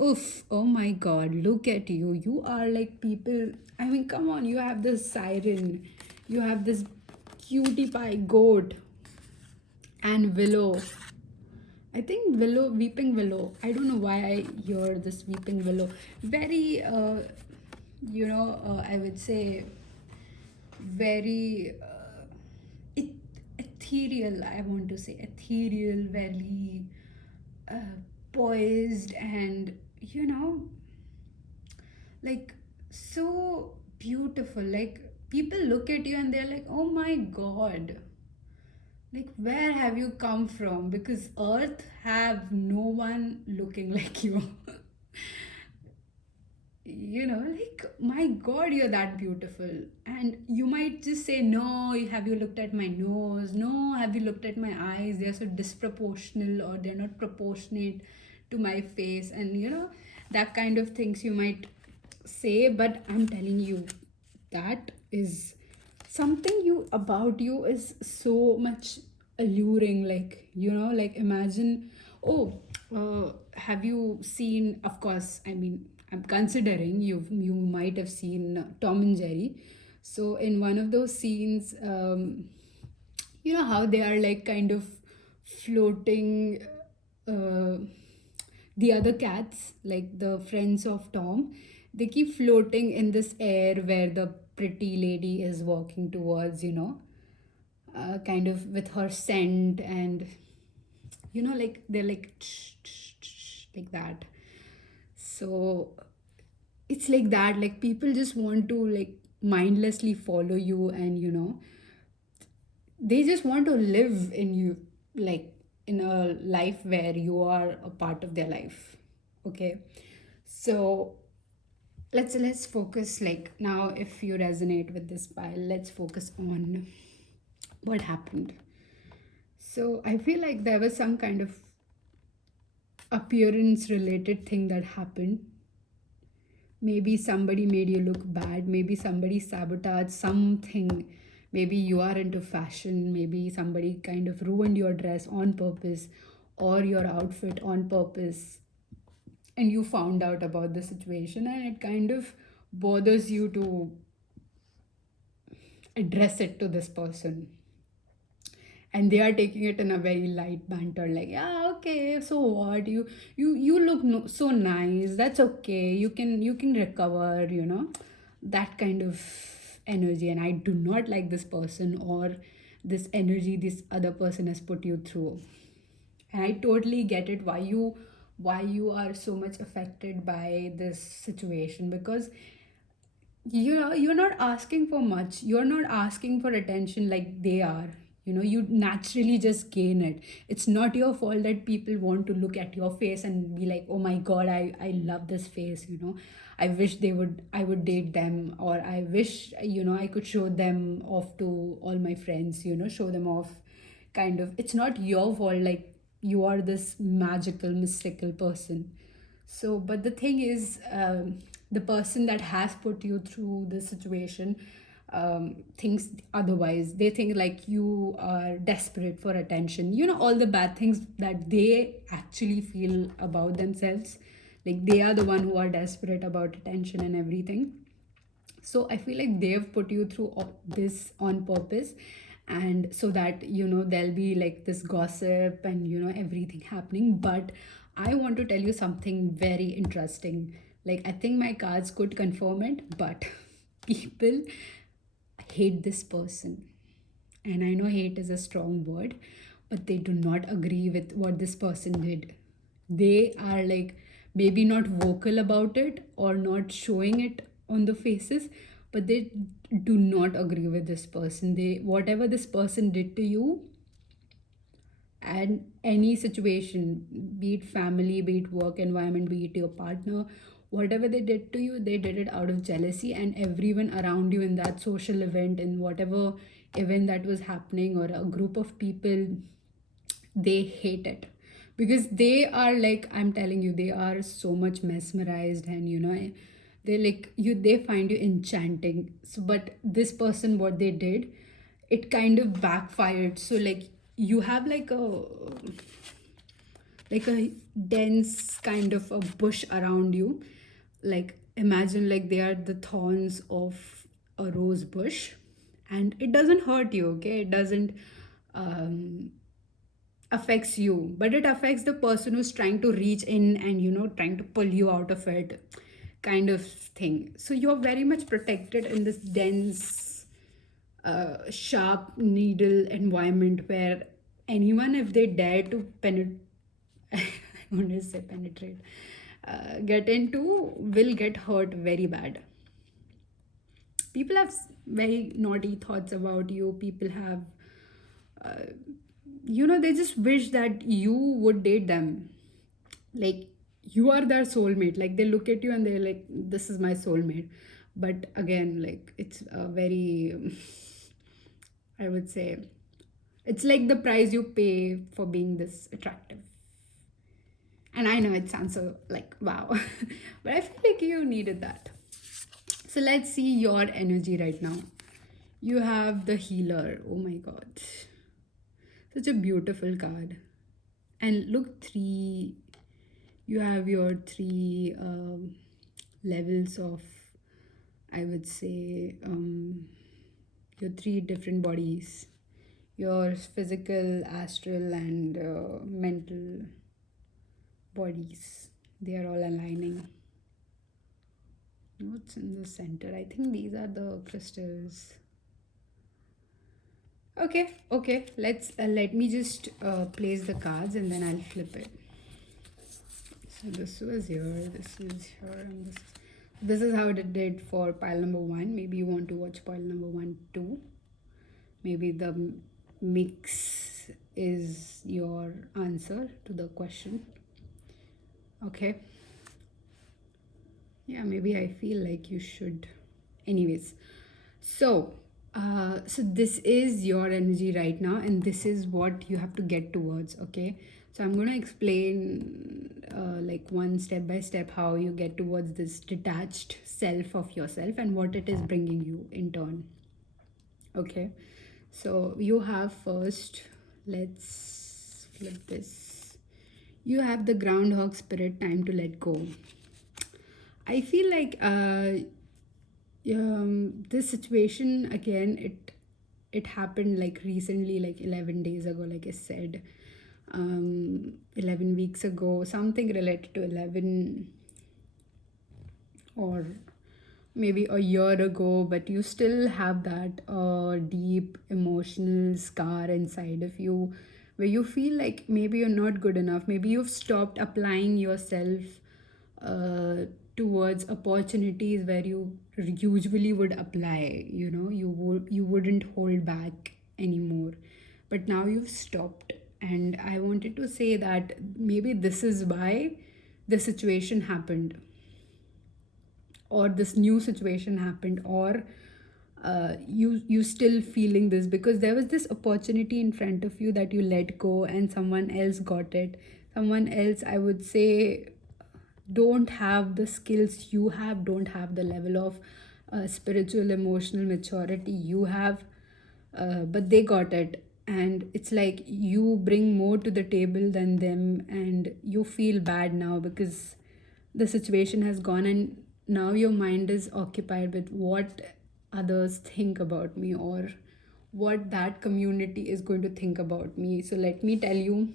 Oof. Oh my god, look at you. You are like people. I mean, come on, you have this siren. You have this cutie pie goat and willow. I think willow, weeping willow. I don't know why I hear this weeping willow. Very, I would say very ethereal. I want to say ethereal, very poised, and like so beautiful. Like people look at you and they're like, oh my god, Like, where have you come from? Because Earth have no one looking like you. You know, like, my God, you're that beautiful. And you might just say, no, have you looked at my nose? No, have you looked at my eyes? They're so disproportional, or they're not proportionate to my face. And, that kind of things you might say. But I'm telling you, that is something you about you is so much alluring. Like, like, imagine, oh, have you seen, of course, I mean, I'm considering you might have seen Tom and Jerry. So in one of those scenes, you know how they are like kind of floating, uh, the other cats, like the friends of Tom, they keep floating in this air where the pretty lady is walking towards, kind of with her scent, and like they're like like that. So it's like that, like people just want to like mindlessly follow you, and they just want to live in you, like in a life where you are a part of their life. Okay, so let's focus, like, now if you resonate with this pile, let's focus on what happened. So I feel like there was some kind of appearance related thing that happened. Maybe somebody made you look bad, maybe somebody sabotaged something, maybe you are into fashion, maybe somebody kind of ruined your dress on purpose or your outfit on purpose, and you found out about the situation, and it kind of bothers you to address it to this person, and they are taking it in a very light banter, like, yeah, okay, so what, you look so nice, that's okay, you can recover, that kind of energy. And I do not like this person, or this energy this other person has put you through. And I totally get it, why you are so much affected by this situation, because you're not asking for much, you're not asking for attention like they are. You naturally just gain it. It's not your fault that people want to look at your face and be like, oh my God, I love this face. I wish I would date them, or I wish, I could show them off to all my friends, show them off. Kind of, it's not your fault, like, you are this magical mystical person. So, but the thing is, the person that has put you through the situation thinks otherwise. They think like you are desperate for attention. All the bad things that they actually feel about themselves. Like, they are the one who are desperate about attention and everything. So I feel like they've put you through all this on purpose, and so that there'll be like this gossip and everything happening. But I want to tell you something very interesting. Like, I think my cards could confirm it, but people hate this person. And I know hate is a strong word, but they do not agree with what this person did. They are like maybe not vocal about it or not showing it on the faces, but they do not agree with this person. They, whatever this person did to you, and any situation, be it family, be it work environment, be it your partner, whatever they did to you, they did it out of jealousy. And everyone around you in that social event, in whatever event that was happening, or a group of people, they hate it, because they are like, I'm telling you, they are so much mesmerized, and they like you, they find you enchanting. So but this person, what they did, it kind of backfired. So like, you have like a dense kind of a bush around you. Like, imagine like they are the thorns of a rose bush, and it doesn't hurt you, okay, it doesn't um, affects you, but it affects the person who's trying to reach in and trying to pull you out of it, kind of thing. So you're very much protected in this dense, sharp needle environment, where anyone, if they dare to penetrate, I want to say penetrate, get into, will get hurt very bad. People have very naughty thoughts about you. People have they just wish that you would date them. Like, you are their soulmate. Like, they look at you and they're like, this is my soulmate. But again, like, it's a very I would say, it's like the price you pay for being this attractive. And I know it sounds so like wow, but I feel like you needed that. So let's see your energy right now. You have the healer. Oh my god, such a beautiful card. And look, three, you have your three levels of, I would say, your three different bodies, your physical, astral, and mental bodies. They are all aligning. What's in the center? I think these are the crystals. Okay. Let me just place the cards and then I'll flip it. So this was here, this is here, and this is how it did for pile number one. Maybe you want to watch pile number one too. Maybe the mix is your answer to the question. Okay. Yeah, maybe I feel like you should. Anyways, so this is your energy right now, and this is what you have to get towards. Okay, so I'm gonna explain like one step by step how you get towards this detached self of yourself and what it is bringing you in turn. Okay, so you have first. Let's flip this. You have the groundhog spirit, time to let go. I feel like this situation again, it happened like recently, like 11 days ago, like I said, 11 weeks ago, something related to 11, or maybe a year ago, but you still have that deep emotional scar inside of you where you feel like maybe you're not good enough, maybe you've stopped applying yourself uh, towards opportunities where you usually would apply. You wouldn't hold back anymore, but now you've stopped. And I wanted to say that maybe this is why the situation happened, or this new situation happened, or you still feeling this because there was this opportunity in front of you that you let go and someone else got it. Someone else, I would say, don't have the skills you have, don't have the level of spiritual emotional maturity you have, but they got it. And it's like you bring more to the table than them, and you feel bad now because the situation has gone, and now your mind is occupied with what others think about me, or what that community is going to think about me. So let me tell you,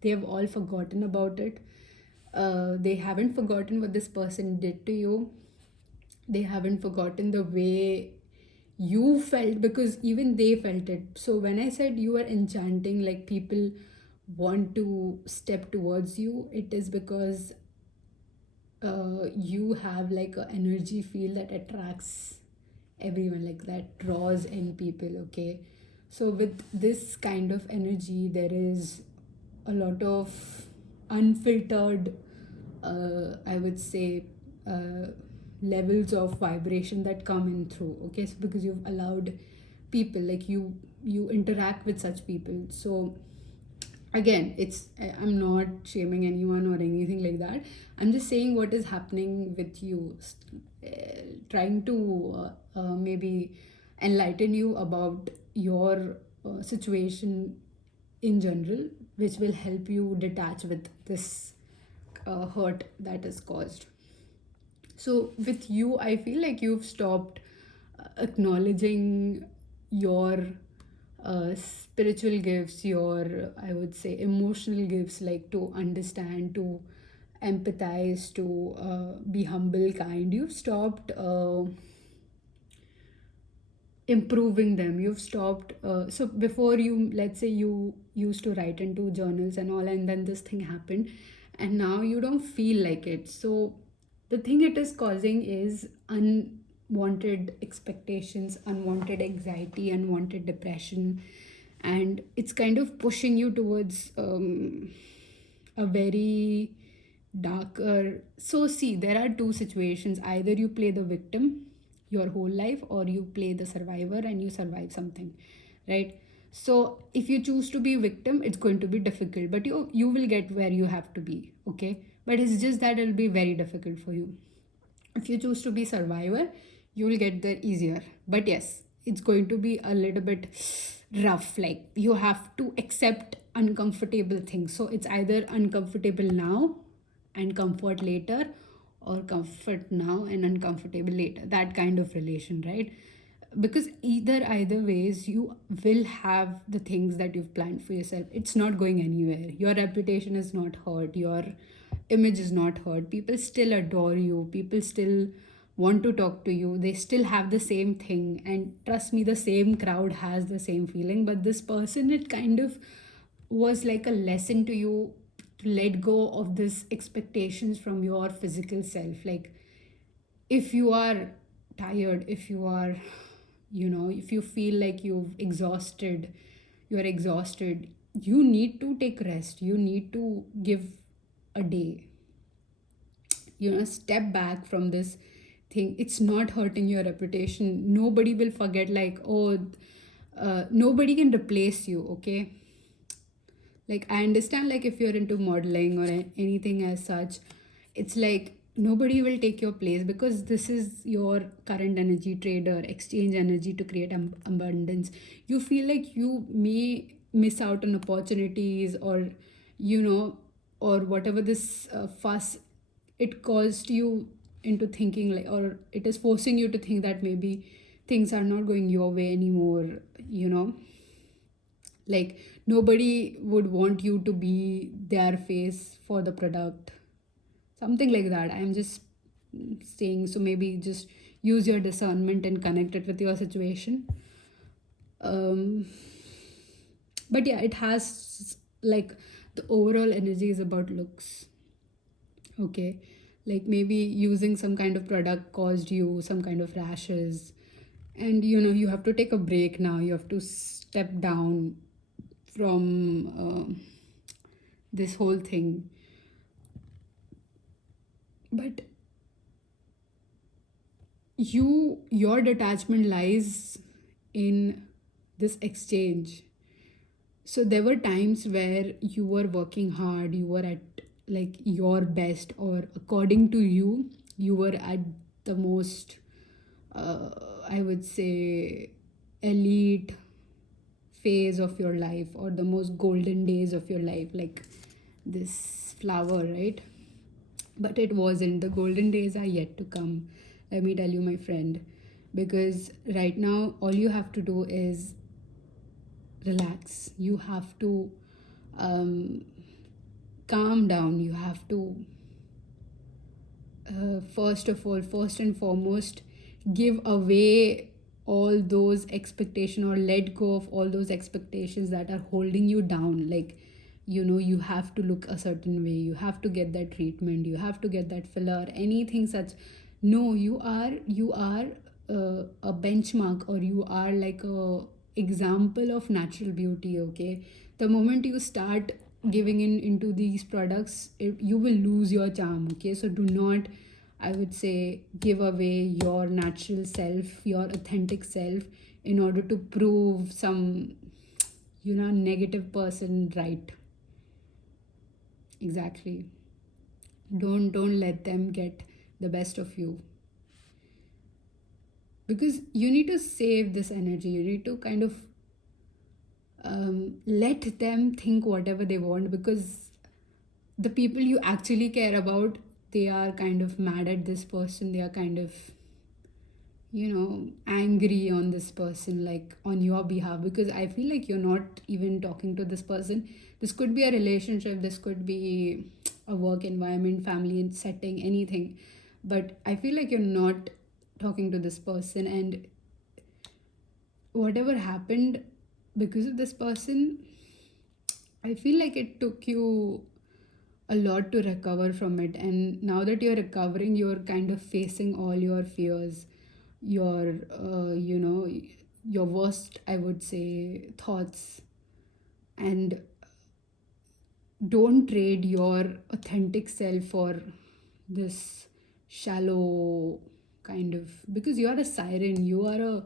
they have all forgotten about it. They haven't forgotten what this person did to you. They haven't forgotten the way you felt, because even they felt it. So when I said you are enchanting, like people want to step towards you, it is because you have like an energy field that attracts everyone, like that draws in people. Okay, so with this kind of energy there is a lot of unfiltered, I would say, uh, levels of vibration that come in through. Okay, so because you've allowed people, like you interact with such people. So again, I'm not shaming anyone or anything like that. I'm just saying what is happening with you, trying to maybe enlighten you about your situation in general, which will help you detach with this hurt that is caused. So with you, I feel like you've stopped acknowledging your spiritual gifts, your, I would say, emotional gifts, like to understand, to empathize, to be humble, kind. You've stopped improving them. You've stopped. So before, you, let's say, you used to write into journals and all, and then this thing happened, and now you don't feel like it. So the thing it is causing is unwanted expectations, unwanted anxiety, unwanted depression. and it's kind of pushing you towards a very darker. So see, there are two situations: either you play the victim your whole life, or you play the survivor and you survive something, right? So if you choose to be victim, it's going to be difficult, but you will get where you have to be, okay? But it's just that it'll be very difficult for you. If you choose to be survivor, you will get there easier, but yes, it's going to be a little bit rough. Like, you have to accept uncomfortable things, so it's either uncomfortable now and comfort later, or comfort now and uncomfortable later, that kind of relation, right? Because either ways, you will have the things that you've planned for yourself. It's not going anywhere. Your reputation is not hurt, your image is not hurt, people still adore you, people still want to talk to you, they still have the same thing, and trust me, the same crowd has the same feeling. But this person, it kind of was like a lesson to you to let go of this expectations from your physical self. Like, if you are tired, if you are, if you feel like you're exhausted, you need to take rest, you need to give a day, step back from this thing. It's not hurting your reputation. Nobody will forget, like, oh, nobody can replace you, okay? Like, I understand, like, if you're into modeling or anything as such, it's like nobody will take your place, because this is your current energy, trader exchange energy to create abundance. You feel like you may miss out on opportunities, or you know or whatever this fuss, it caused you into thinking, like, or it is forcing you to think that maybe things are not going your way anymore, you know like, nobody would want you to be their face for the product, something like that. I'm just saying, so maybe just use your discernment and connect it with your situation. um but yeah, it has, like, the overall energy is about looks, okay? Like, maybe using some kind of product caused you some kind of rashes, and you have to take a break now, you have to step down from this whole thing. But your detachment lies in this exchange. So there were times where you were working hard, you were at, like, your best, or according to you, you were at the most, uh, I would say, elite phase of your life, or the most golden days of your life, like this flower, right? But it wasn't. The golden days are yet to come, let me tell you, my friend. Because right now, all you have to do is relax. You have to um, calm down. You have to, first of all, first and foremost, give away all those expectations, or let go of all those expectations that are holding you down. Like, you have to look a certain way, you have to get that treatment, you have to get that filler, anything such. No, you are a benchmark, or you are like a example of natural beauty, okay? The moment you start giving in into these products, you will lose your charm, okay? So do not, I would say, give away your natural self, your authentic self, in order to prove some, negative person right. Exactly. Don't let them get the best of you, because you need to save this energy. You need to kind of let them think whatever they want, because the people you actually care about, they are kind of mad at this person, they are kind of, angry on this person, like, on your behalf, because I feel like you're not even talking to this person. This could be a relationship, this could be a work environment, family setting, anything, but I feel like you're not talking to this person. And whatever happened because of this person, I feel like it took you a lot to recover from it. And now that you're recovering, you're kind of facing all your fears, your, your worst, I would say, thoughts. And don't trade your authentic self for this shallow kind of, because you are a siren, you are a,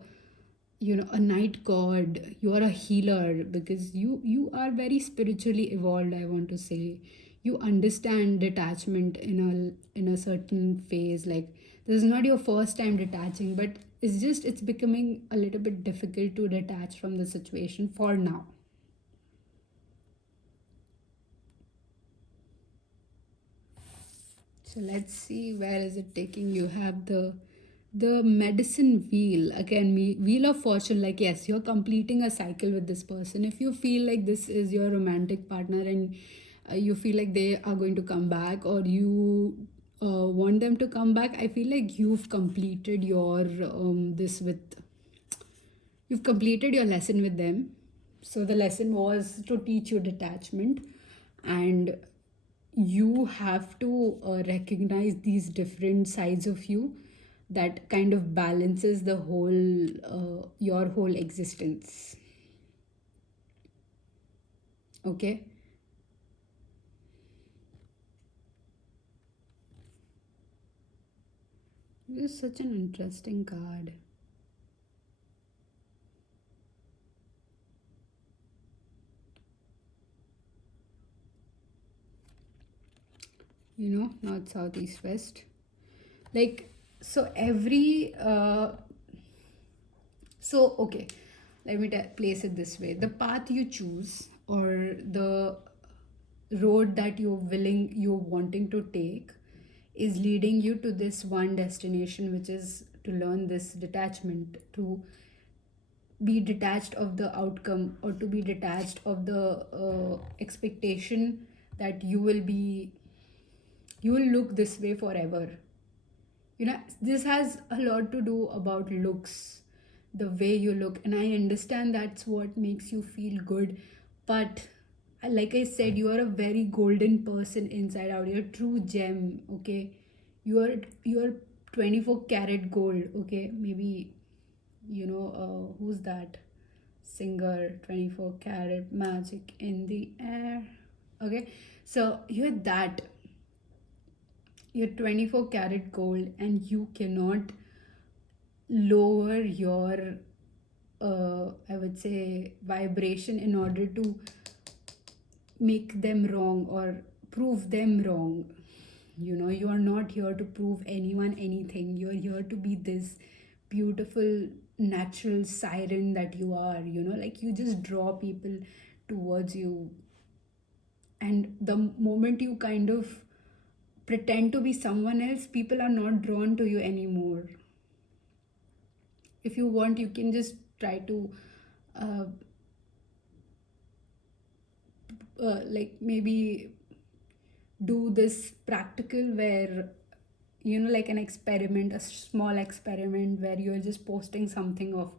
you know, a night god, you are a healer, because you are very spiritually evolved, I want to say. You understand detachment in a certain phase. Like, this is not your first time detaching, but it's just, it's becoming a little bit difficult to detach from the situation for now. So let's see, where is it taking you. Have the medicine wheel again, wheel of fortune. Like, yes, you're completing a cycle with this person. If you feel like this is your romantic partner, and you feel like they are going to come back, or you want them to come back, I feel like you've completed your lesson with them. So the lesson was to teach you detachment, and you have to recognize these different sides of you that kind of balances the whole your whole existence. Okay. This is such an interesting card. North, south, east, west. Like, so every so okay, let me place it this way: the path you choose, or the road that you're wanting to take, is leading you to this one destination, which is to learn this detachment, to be detached of the outcome, or to be detached of the expectation that you will look this way forever. This has a lot to do about looks, the way you look, and I understand that's what makes you feel good. But like I said, you are a very golden person inside out. You're a true gem. Okay, you are 24 karat gold. Okay, maybe who's that singer, 24 karat magic in the air. Okay, so you're 24 karat gold, and you cannot lower your I would say vibration in order to make them wrong or prove them wrong. You are not here to prove anyone anything. You're here to be this beautiful natural siren that you are. Like, you just draw people towards you. And the moment you kind of pretend to be someone else, people are not drawn to you anymore. If you want, you can just try to uh, like, maybe do this practical, where like an experiment, a small experiment, where you're just posting something of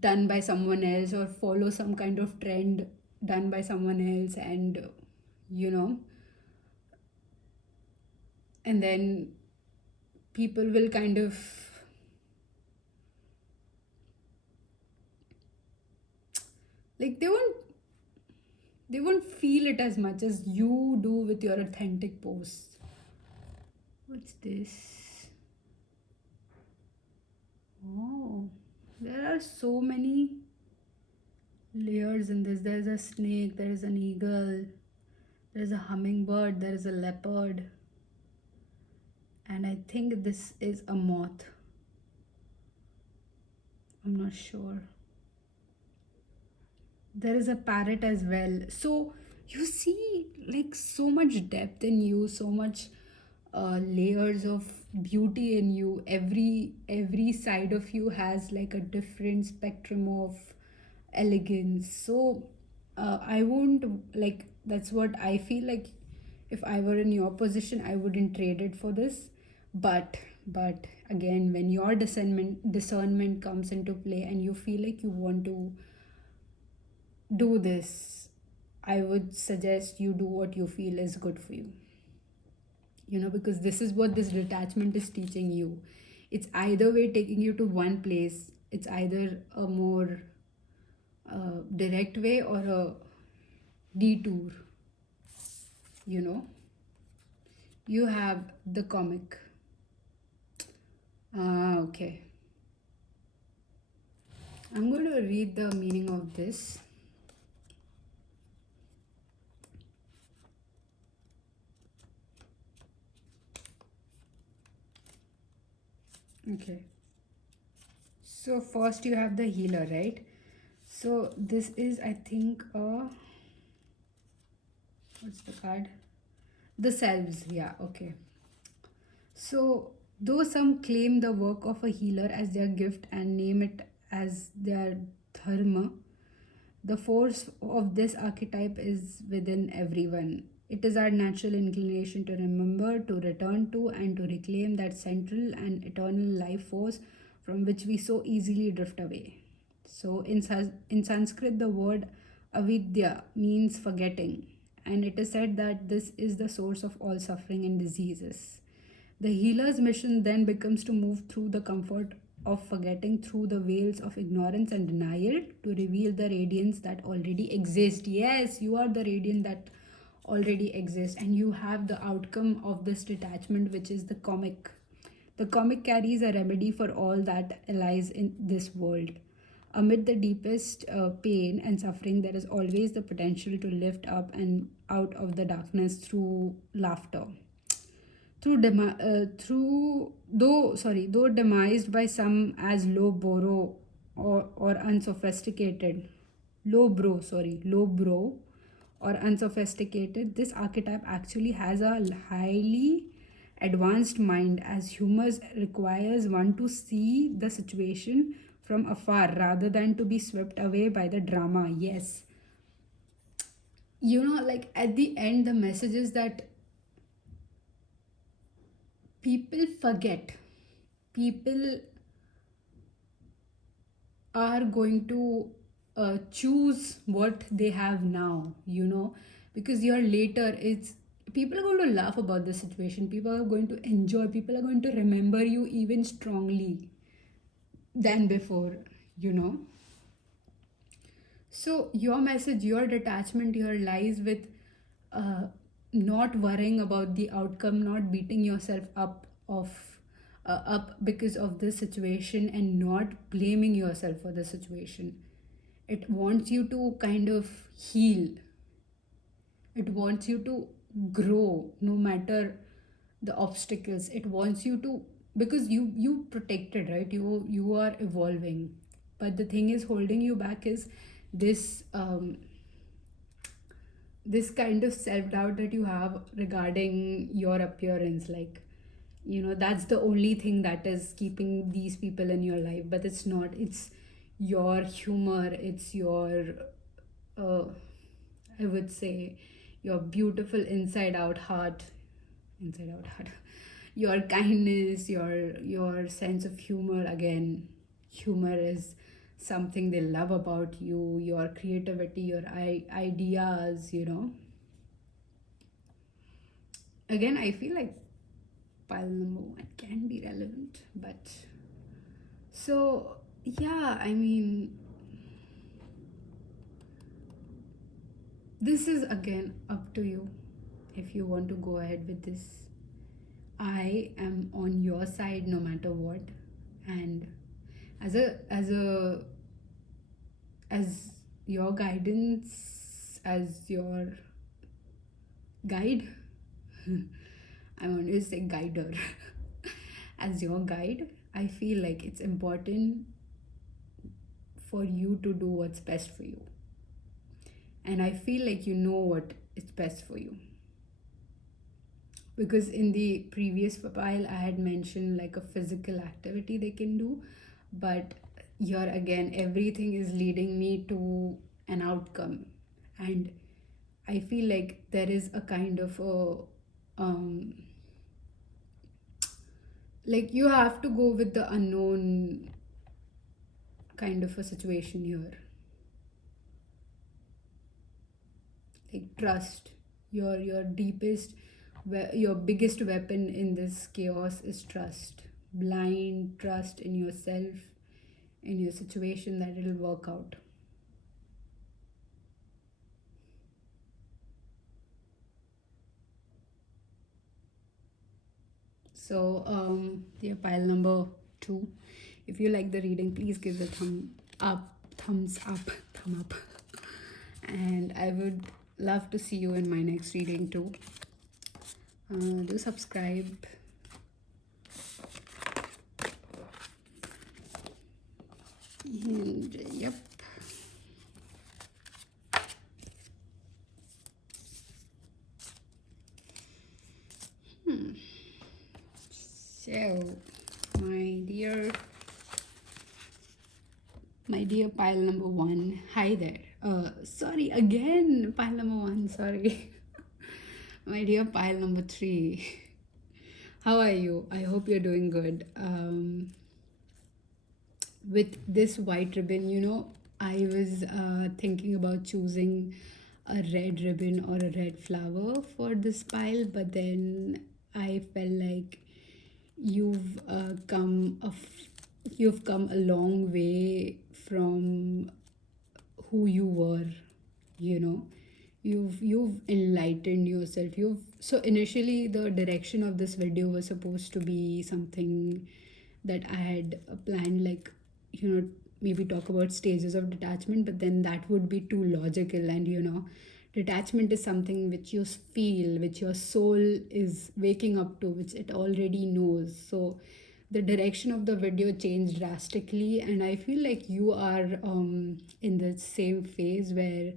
done by someone else, or follow some kind of trend done by someone else, and you know and then people will kind of, like, they won't feel it as much as you do with your authentic posts. What's this? Oh, there are so many layers in this. There's a snake, there is an eagle, there's a hummingbird, there is a leopard, and I think this is a moth. I'm not sure. There is a parrot as well. So you see, like, so much depth in you, so much layers of beauty in you. Every side of you has like a different spectrum of elegance. So I won't, like, that's what I feel like. If I were in your position, I wouldn't trade it for this. But again, when your discernment comes into play, and you feel like you want to do this, I would suggest you do what you feel is good for you. Because this is what this detachment is teaching you. It's either way taking you to one place. It's either a more direct way, or a detour, you know. You have the comic. Ah, okay. I'm going to read the meaning of this. Okay. So first you have the healer, right? So this is, I think, what's the card? The selves. Yeah. Okay. So though some claim the work of a healer as their gift and name it as their dharma, the force of this archetype is within everyone. It is our natural inclination to remember, to return to, and to reclaim that central and eternal life force from which we so easily drift away. So, in Sanskrit, the word avidya means forgetting, and it is said that this is the source of all suffering and diseases. The healer's mission then becomes to move through the comfort of forgetting through the veils of ignorance and denial to reveal the radiance that already exists. Yes, you are the radiance that already exists, and you have the outcome of this detachment, which is the comic. The comic carries a remedy for all that lies in this world. Amid the deepest pain and suffering, there is always the potential to lift up and out of the darkness through laughter. Though demised by some as low boro or unsophisticated, low bro or unsophisticated, this archetype actually has a highly advanced mind, as humor requires one to see the situation from afar rather than to be swept away by the drama. Yes, like at the end, the message is that people forget. People are going to choose what they have now, because you're later, it's people are going to laugh about the situation, people are going to enjoy, people are going to remember you even strongly than before, you know. So your message, your detachment here lies with uh, not worrying about the outcome, not beating yourself up because of this situation, and not blaming yourself for the situation. It wants you to kind of heal. It wants you to grow no matter the obstacles. It wants you to, because you protected, right? You are evolving, but the thing is holding you back is this this kind of self doubt that you have regarding your appearance. Like, that's the only thing that is keeping these people in your life, but it's not. It's your humor, it's your uh, I would say your beautiful inside out heart, your kindness, your sense of humor. Again, humor is something they love about you, your creativity, your ideas, Again, I feel like pile number one can be relevant, but so yeah, I mean, this is again up to you if you want to go ahead with this. I am on your side no matter what, and as your guidance, as your guide, I want to say guider. As your guide, I feel like it's important for you to do what's best for you, and I feel like you know what is best for you, because in the previous file I had mentioned like a physical activity they can do, but here again everything is leading me to an outcome, and I feel like there is a kind of a like you have to go with the unknown kind of a situation here. Like trust, your deepest your biggest weapon in this chaos is trust. Blind trust in yourself, in your situation, that it'll work out. So, dear pile number two, if you like the reading, please give the thumbs up, thumb up. And I would love to see you in my next reading too. Do subscribe. And yep. So, my dear pile number one, hi there. Sorry, again, pile number one, sorry. My dear pile number three, how are you? I hope you're doing good. With this white ribbon, I was thinking about choosing a red ribbon or a red flower for this pile, but then I felt like you've you've come a long way from who you were, you know. You've enlightened yourself. You've So initially the direction of this video was supposed to be something that I had planned, like, maybe talk about stages of detachment, but then that would be too logical. And detachment is something which you feel, which your soul is waking up to, which it already knows. So the direction of the video changed drastically, and I feel like you are in the same phase where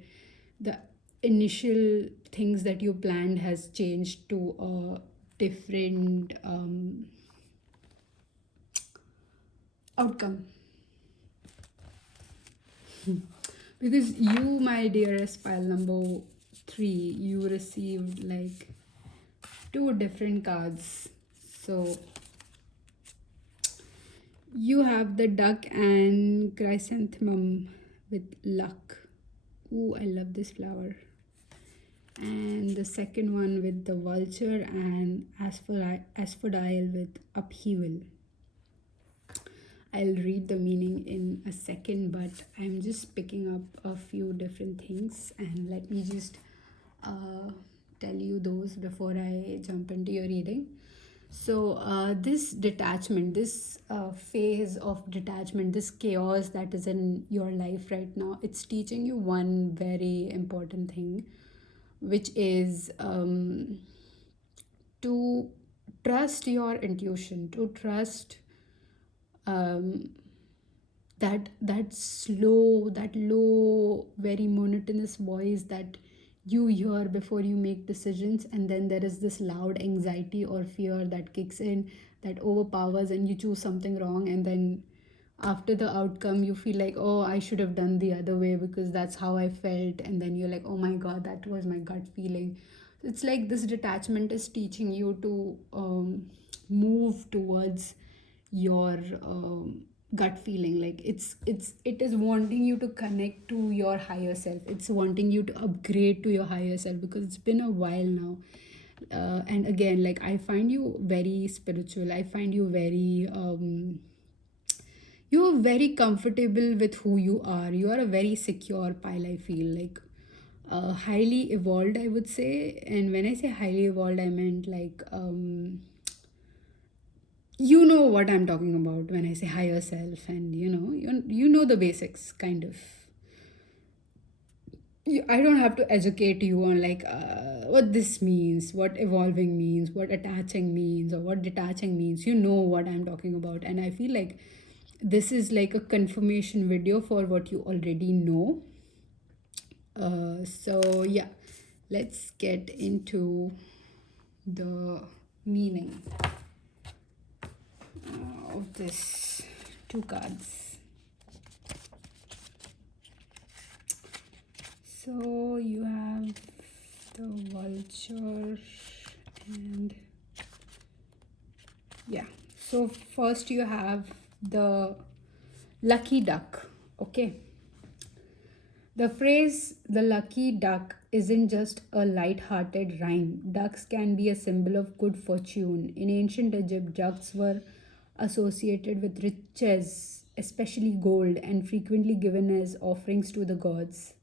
the initial things that you planned has changed to a different outcome. Because you, my dearest pile number three, you received like two different cards. So you have the duck and chrysanthemum with luck. Ooh, I love this flower. And the second one with the vulture and asphodel with upheaval. I'll read the meaning in a second, but I'm just picking up a few different things, and let me just uh, tell you those before I jump into your reading. So, this detachment, this phase of detachment, this chaos that is in your life right now, it's teaching you one very important thing, which is to trust your intuition, to trust um, that low, very monotonous voice that you hear before you make decisions, and then there is this loud anxiety or fear that kicks in, that overpowers, and you choose something wrong, and then after the outcome you feel like, oh, I should have done the other way because that's how I felt, and then you're like, oh my god, that was my gut feeling. It's like this detachment is teaching you to move towards your gut feeling. Like it is wanting you to connect to your higher self. It's wanting you to upgrade to your higher self, because it's been a while now. And again, like, I find you very spiritual. I find you very you're very comfortable with who you are. You are a very secure pile, I feel like. Highly evolved, I would say. And when I say highly evolved, I meant like you know what I'm talking about when I say higher self, and you know the basics, kind of. I don't have to educate you on like what this means, what evolving means, what attaching means, or what detaching means. You know what I'm talking about, and I feel like this is like a confirmation video for what you already know. So yeah, let's get into the meaning of this two cards. So you have the vulture, and yeah. So first you have the lucky duck. Okay. The phrase the lucky duck isn't just a light-hearted rhyme. Ducks can be a symbol of good fortune. In ancient Egypt, ducks were associated with riches, especially gold, and frequently given as offerings to the gods.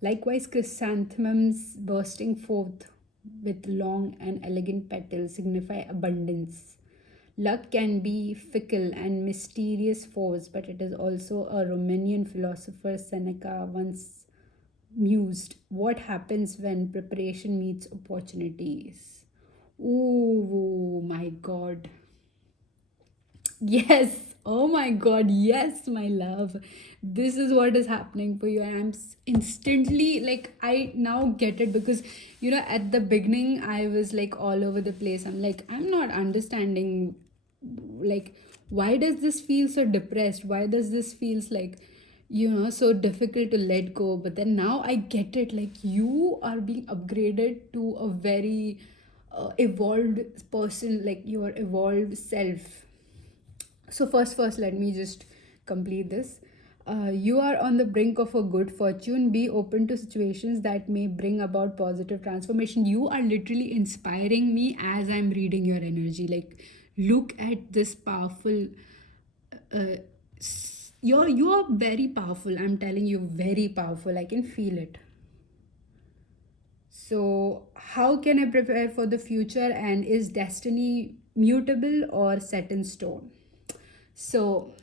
Likewise, chrysanthemums bursting forth with long and elegant petals signify abundance. Luck can be fickle and mysterious force, but it is also a Romanian philosopher Seneca once mused, what happens when preparation meets opportunities? Oh my god. Yes. Oh my god. Yes, my love. This is what is happening for you. And instantly, like, I now get it because, at the beginning, I was like all over the place. I'm like, I'm not understanding, like, why does this feel so depressed? Why does this feels like, so difficult to let go? But then now I get it. Like, you are being upgraded to a very evolved person, like your evolved self. So first, let me just complete this. You are on the brink of a good fortune. Be open to situations that may bring about positive transformation. You are literally inspiring me as I'm reading your energy. Like, look at this powerful. Uh, you're very powerful. I'm telling you, very powerful. I can feel it. So, how can I prepare for the future? And is destiny mutable or set in stone? So,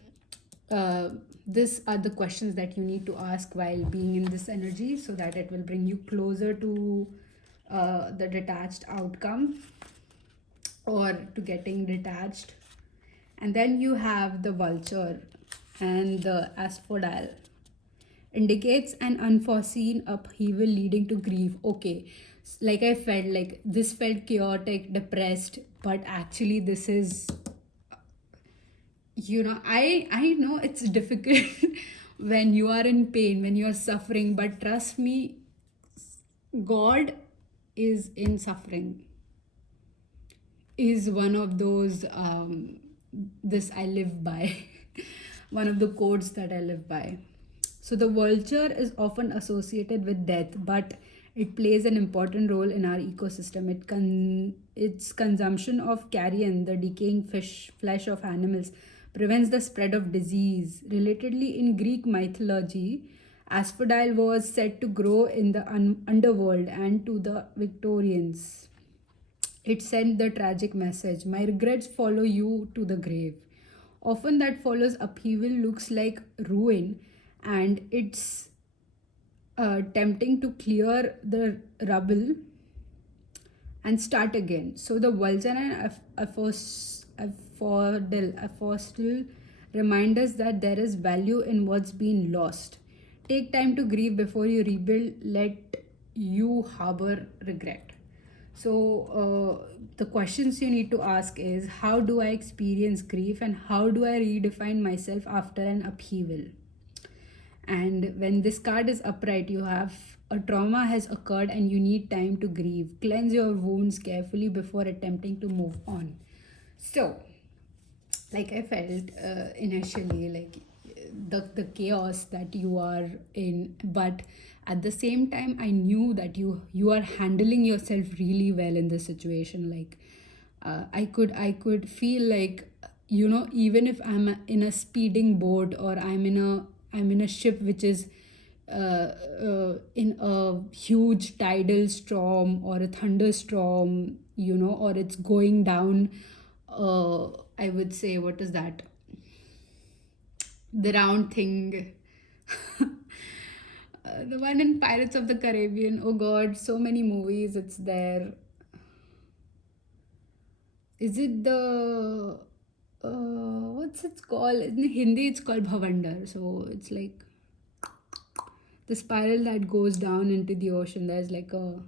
uh, these are the questions that you need to ask while being in this energy so that it will bring you closer to the detached outcome or to getting detached. And then you have the vulture and the asphodel indicates an unforeseen upheaval leading to grief. Okay, like I felt like this felt chaotic, depressed, but actually this is, I know it's difficult when you are in pain, when you are suffering, but trust me, God is in suffering, is one of those this I live by. One of the quotes that I live by. So the vulture is often associated with death, but it plays an important role in our ecosystem. Its consumption of carrion, the decaying fish flesh of animals, prevents the spread of disease. Relatedly, in Greek mythology, asphodel was said to grow in the underworld, and to the Victorians it sent the tragic message, my regrets follow you to the grave. Often, that follows upheaval looks like ruin, and it's tempting to clear the rubble and start again. So, the vulture and apostle remind us that there is value in what's been lost. Take time to grieve before you rebuild, let you harbor regret. So, the questions you need to ask is, how do I experience grief and how do I redefine myself after an upheaval? And when this card is upright, you have a trauma has occurred and you need time to grieve. Cleanse your wounds carefully before attempting to move on. So, like I felt initially, like the chaos that you are in, but at the same time I knew that you are handling yourself really well in this situation. Like I could feel like, even if I'm in a speeding boat, or I'm in a ship which is in a huge tidal storm or a thunderstorm, or it's going down, I would say, what is that? The round thing. The one in Pirates of the Caribbean. Oh god, so many movies it's there. Is it the what's it called? In Hindi it's called Bhavandar. So it's like the spiral that goes down into the ocean. There's like a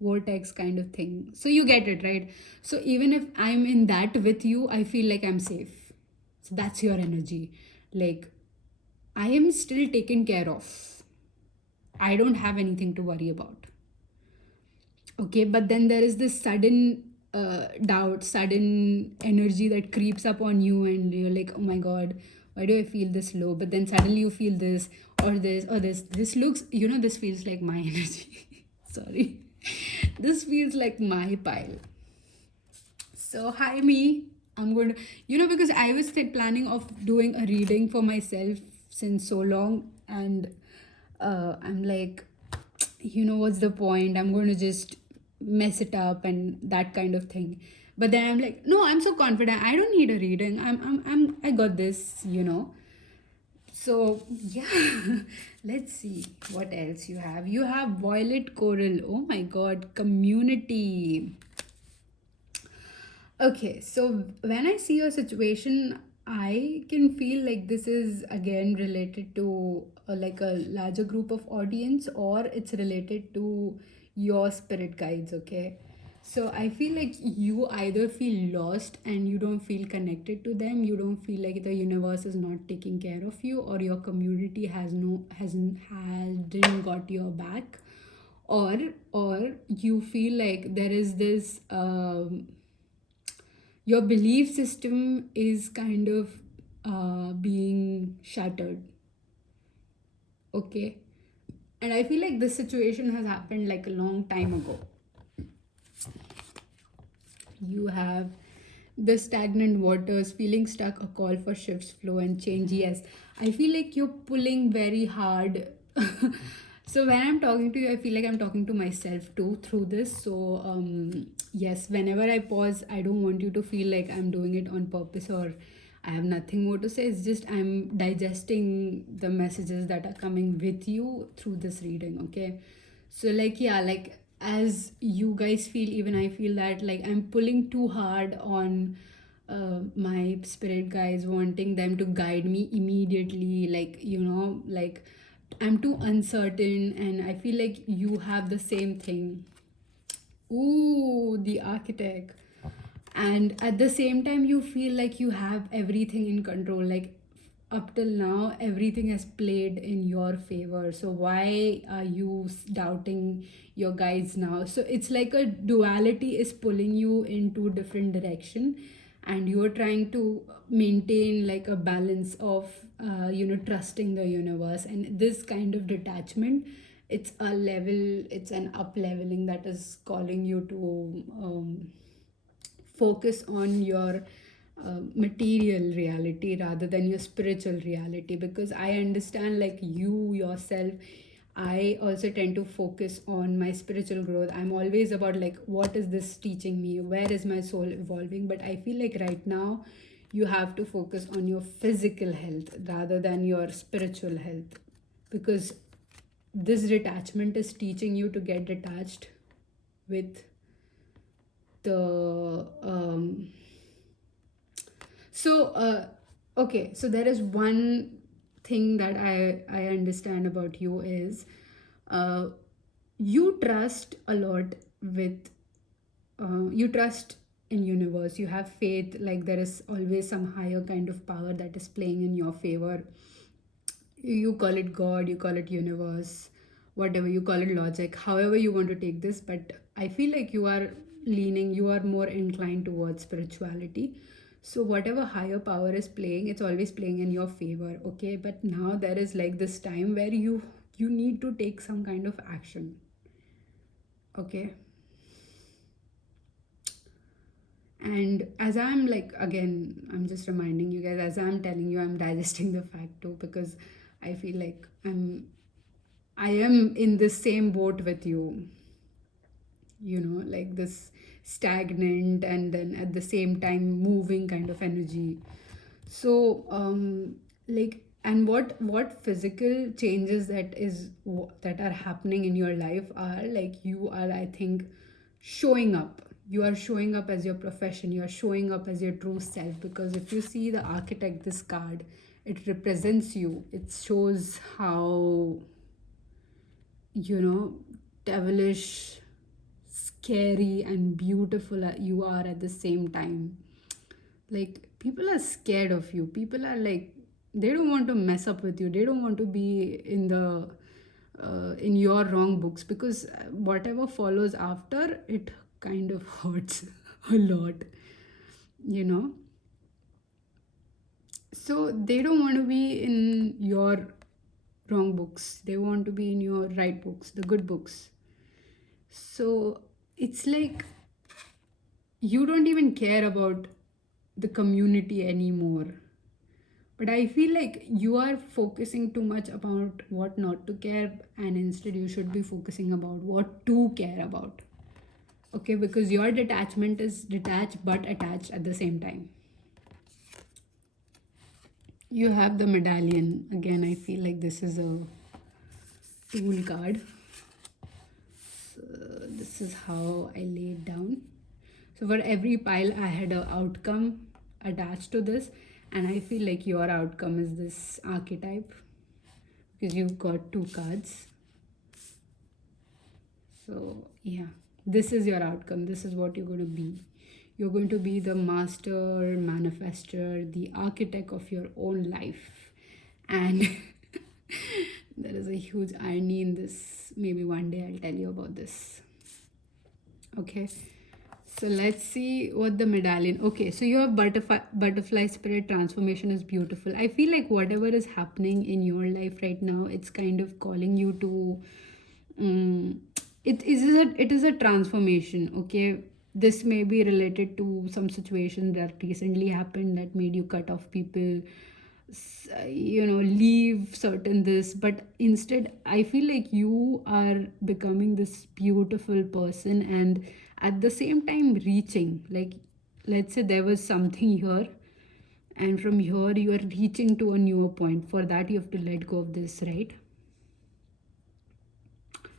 vortex kind of thing. So you get it, right? So even if I'm in that with you, I feel like I'm safe. So that's your energy. Like, I am still taken care of. I don't have anything to worry about. Okay, but then there is this sudden doubt, sudden energy that creeps up on you, and you're like, oh my god, why do I feel this low? But then suddenly you feel this, or this, or this. This looks, this feels like my energy. Sorry. This feels like my pile. So, hi, me. I'm going to, because I was planning of doing a reading for myself since so long, and I'm like, what's the point? I'm going to just mess it up and that kind of thing. But then I'm like, no, I'm so confident, I don't need a reading, I got this, So yeah, let's see what else you have. You have violet coral. Oh my god, community. Okay, so when I see a situation, I can feel like this is again related to like a larger group of audience, or it's related to your spirit guides, okay? So I feel like you either feel lost and you don't feel connected to them, you don't feel like the universe is not taking care of you, or your community hasn't got your back, or you feel like there is this your belief system is kind of being shattered, okay? And I feel like this situation has happened like a long time ago. You have the stagnant waters, feeling stuck, a call for shifts, flow, and change. Yes, I feel like you're pulling very hard. So when I'm talking to you, I feel like I'm talking to myself too through this. So yes, whenever I pause, I don't want you to feel like I'm doing it on purpose or I have nothing more to say. It's just I'm digesting the messages that are coming with you through this reading, okay? So like yeah, like as you guys feel, even I feel that like I'm pulling too hard on my spirit guides, wanting them to guide me immediately, like like I'm too uncertain, and I feel like you have the same thing. Ooh, the architect. And at the same time, you feel like you have everything in control. Like up till now, everything has played in your favor. So why are you doubting your guides now? So it's like a duality is pulling you in two different direction, and you're trying to maintain like a balance of trusting the universe, and this kind of detachment, it's a level, it's an up leveling that is calling you to focus on your material reality rather than your spiritual reality. Because I understand, like you yourself, I also tend to focus on my spiritual growth. I'm always about like, what is this teaching me, where is my soul evolving? But I feel like right now you have to focus on your physical health rather than your spiritual health, because this detachment is teaching you to get detached with the so okay, so there is one thing that I understand about you is uh, you trust a lot with you trust in universe, you have faith, like there is always some higher kind of power that is playing in your favor. You call it god, you call it universe, whatever you call it, logic, however you want to take this. But I feel like you are more inclined towards spirituality. So whatever higher power is playing, it's always playing in your favor, okay? But now there is like this time where you need to take some kind of action, okay? And as I'm like, again, I'm just reminding you guys, as I'm telling you, I'm digesting the fact too, because I feel like I am in the same boat with you, like this stagnant and then at the same time moving kind of energy. So, like, and what physical changes that are happening in your life are like, you are, I think, showing up. You are showing up as your profession. You are showing up as your true self. Because if you see the architect, this card, it represents you. It shows how you know devilish, scary, and beautiful you are at the same time. Like people are scared of you, people are like, they don't want to mess up with you, they don't want to be in your wrong books, because whatever follows after it kind of hurts a lot, you know so they don't want to be in your wrong books, they want to be in your right books, the good books. So it's like you don't even care about the community anymore. But I feel like you are focusing too much about what not to care, and instead you should be focusing about what to care about. Okay, because your detachment is detached but attached at the same time. You have the medallion. Again, I feel like this is a tool card. So this is how I laid down. So for every pile, I had an outcome attached to this, and I feel like your outcome is this archetype because you've got two cards. So yeah, this is your outcome. This is what you're going to be. You're going to be the master manifester, the architect of your own life. And there is a huge irony in this. Maybe one day I'll tell you about this. Okay. So let's see what the medallion. Okay, so your butterfly spirit transformation is beautiful. I feel like whatever is happening in your life right now, it's kind of calling you to. Um, it is a transformation. Okay, this may be related to some situation that recently happened that made you cut off people, leave certain this, but instead I feel like you are becoming this beautiful person, and at the same time reaching, like, let's say there was something here, and from here you are reaching to a newer point. For that you have to let go of this, right?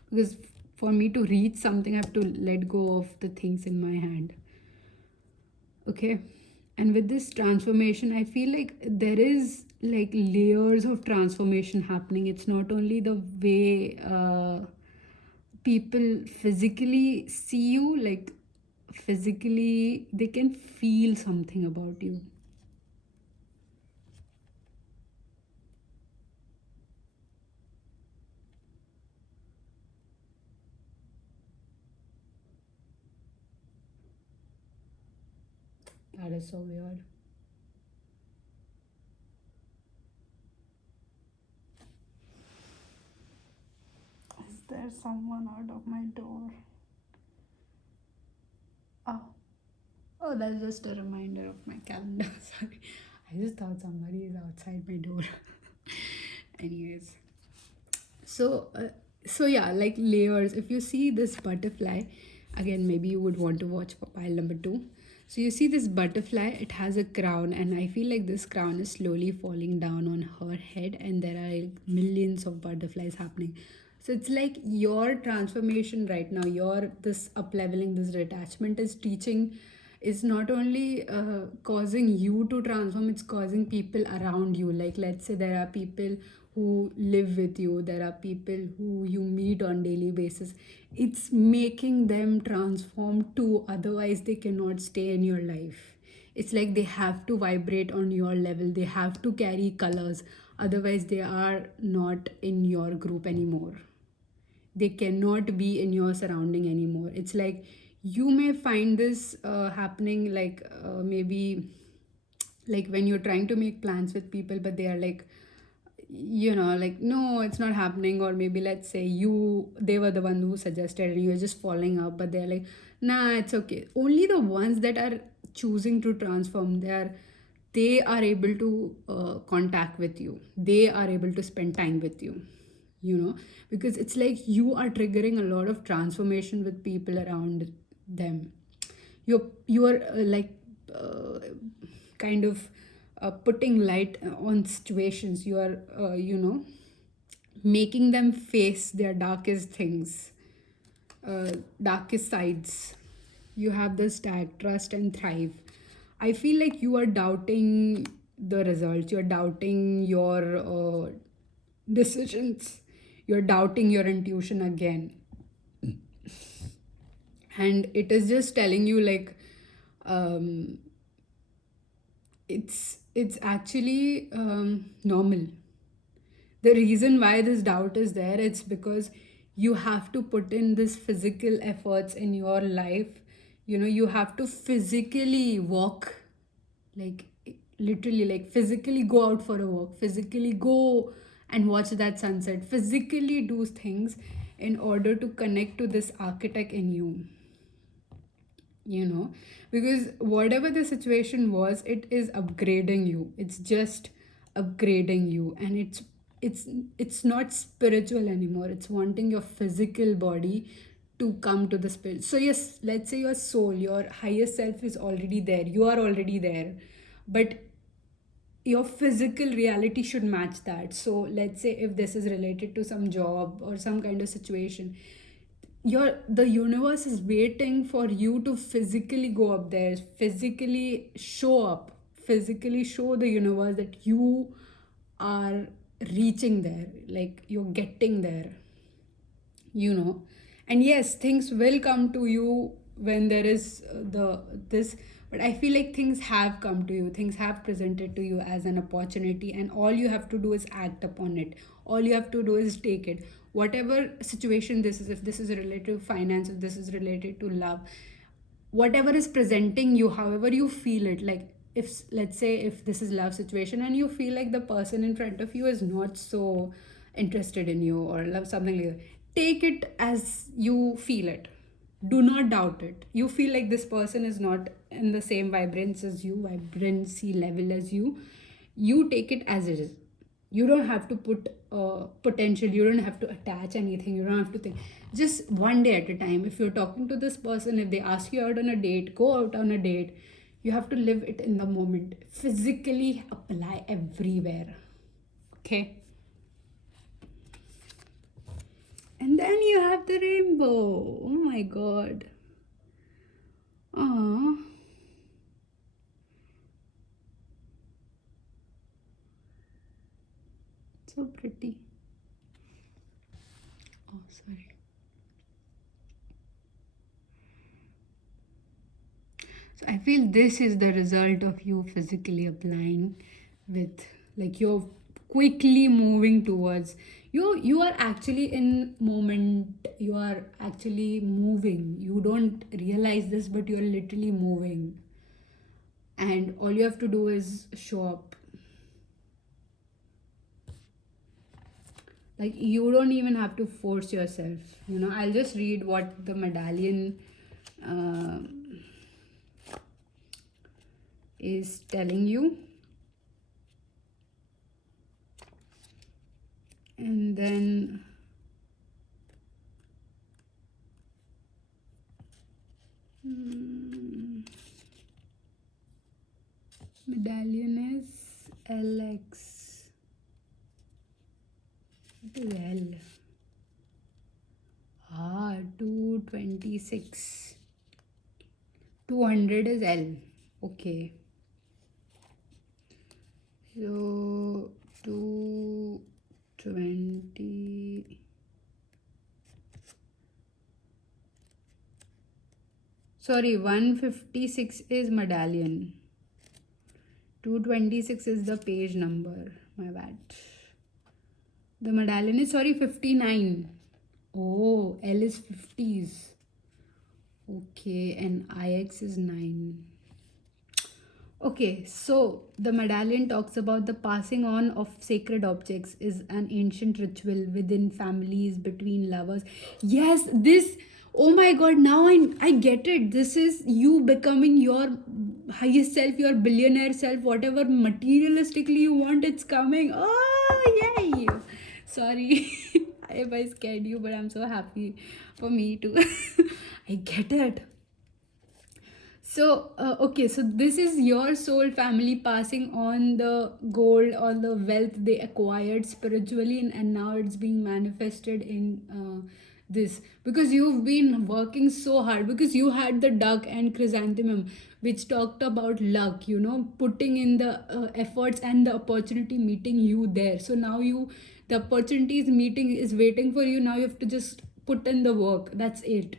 Because for me to reach something, I have to let go of the things in my hand. Okay, and with this transformation I feel like there is like layers of transformation happening. It's not only the way people physically see you, like physically they can feel something about you. That is so weird. Is there someone out of my door? Oh, oh, that's just a reminder of my calendar. Sorry, I just thought somebody is outside my door. Anyways, so so yeah, like layers. If you see this butterfly, again maybe you would want to watch for pile number 2. So you see this butterfly, it has a crown, and I feel like this crown is slowly falling down on her head, and there are like millions of butterflies happening. So it's like your transformation right now, your this up leveling, this detachment is teaching, is not only causing you to transform, it's causing people around you. Like, let's say there are people who live with you, there are people who you meet on daily basis. It's making them transform too, otherwise they cannot stay in your life. It's like they have to vibrate on your level, they have to carry colors, otherwise they are not in your group anymore. They cannot be in your surrounding anymore. It's like you may find this happening, like maybe like when you're trying to make plans with people, but they are like, like, no, it's not happening. Or maybe let's say they were the one who suggested and you're just following up, but they're like, nah, it's okay. Only the ones that are choosing to transform, they are able to contact with you, they are able to spend time with you, because it's like you are triggering a lot of transformation with people around them. You are like uh, kind of putting light on situations. You are making them face their darkest things, darkest sides. You have this tag, trust and thrive. I feel like you are doubting the results, you're doubting your decisions, you're doubting your intuition again, and it is just telling you like, um, it's actually normal. The reason why this doubt is there, it's because you have to put in this physical efforts in your life. You have to physically walk, like literally, like physically go out for a walk, physically go and watch that sunset, physically do things in order to connect to this architect in you. Because whatever the situation was, it is upgrading you, it's just upgrading you, and it's not spiritual anymore. It's wanting your physical body to come to the spirit. So yes, let's say your soul, your higher self is already there. You are already there. But your physical reality should match that. So let's say if this is related to some job or some kind of situation, the universe is waiting for you to physically go up there, physically show up, physically show the universe that you are reaching there, like you're getting there, you know. And yes, things will come to you when there is the this, but I feel like things have come to you, things have presented to you as an opportunity, and all you have to do is act upon it. All you have to do is take it, whatever situation this is. If this is related to finance, if this is related to love, whatever is presenting you, however you feel it, like if let's say if this is love situation and you feel like the person in front of you is not so interested in you or love something like that, take it as you feel it. Do not doubt it. You feel like this person is not in the same vibrance as you, vibrancy level as you take it as it is. You don't have to put potential, you don't have to attach anything, you don't have to think. Just one day at a time. If you're talking to this person, if they ask you out on a date, go out on a date. You have to live it in the moment, physically apply everywhere. Okay. And then you have the rainbow. Oh my god. Ah, so pretty. Oh, sorry. So I feel this is the result of you physically applying with, like, you're quickly moving towards you are actually in moment, you are actually moving. You don't realize this, but you're literally moving. And all you have to do is show up. Like you don't even have to force yourself. I'll just read what the medallion uh, is telling you. And then medallion is LX. What is L? 226. 200 is L. Okay. So 220. Sorry, 156 is medallion. 226 is the page number. My bad. The medallion is, sorry, 59. Oh, L is 50s. Okay, and IX is 9. Okay, so the medallion talks about the passing on of sacred objects is an ancient ritual within families, between lovers. Yes, this, oh my god, now I get it. This is you becoming your highest self, your billionaire self, whatever materialistically you want, it's coming. Oh, yay! Sorry if I scared you, but I'm so happy for me too. I get it. So, okay, so this is your soul family passing on the gold or the wealth they acquired spiritually, and now it's being manifested in this, because you've been working so hard, because you had the duck and chrysanthemum, which talked about luck, putting in the efforts and the opportunity meeting you there. So now the opportunity is meeting, is waiting for you. Now you have to just put in the work. That's it.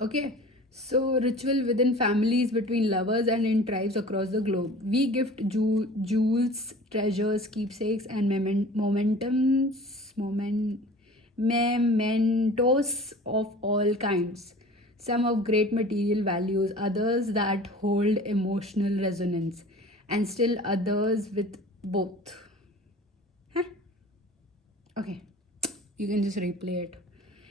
Okay, so ritual within families, between lovers, and in tribes across the globe. We gift jewels, treasures, keepsakes, and mementos of all kinds. Some of great material values, others that hold emotional resonance, and still others with both. Huh? Okay, you can just replay it.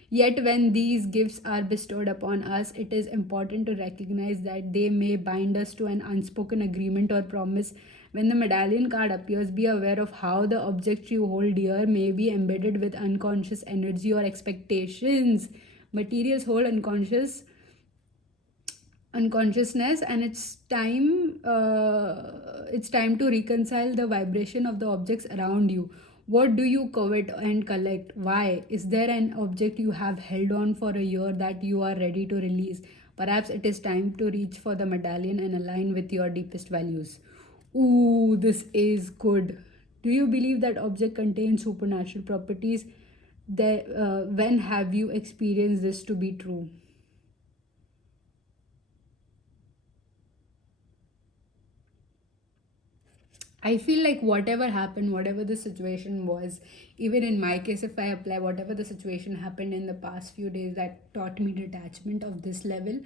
Yet, when these gifts are bestowed upon us, it is important to recognize that they may bind us to an unspoken agreement or promise When the medallion card appears, be aware of how the object you hold dear may be embedded with unconscious energy or expectations. Materials hold unconsciousness, and it's time to reconcile the vibration of the objects around you. What do you covet and collect? Why? Is there an object you have held on for a year that you are ready to release? Perhaps it is time to reach for the medallion and align with your deepest values. Ooh, this is good. Do you believe that object contains supernatural properties? When have you experienced this to be true? I feel like whatever happened, whatever the situation was, even in my case, if I apply whatever the situation happened in the past few days that taught me detachment of this level,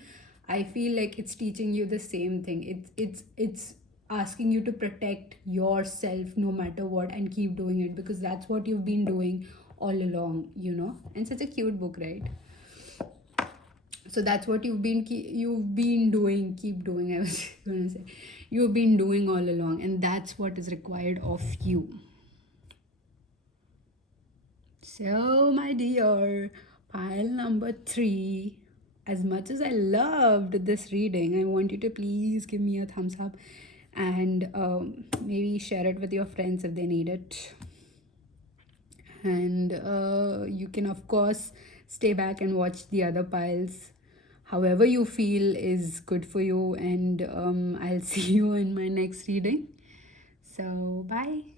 I feel like it's teaching you the same thing. It's asking you to protect yourself no matter what and keep doing it, because that's what you've been doing all along, you know. And such a cute book, right? So that's what you've been doing, keep doing, I was going to say, you've been doing all along, and that's what is required of you. So my dear, pile number 3, as much as I loved this reading, I want you to please give me a thumbs up, and maybe share it with your friends if they need it. And you can, of course, stay back and watch the other piles, however you feel is good for you. And I'll see you in my next reading. So bye.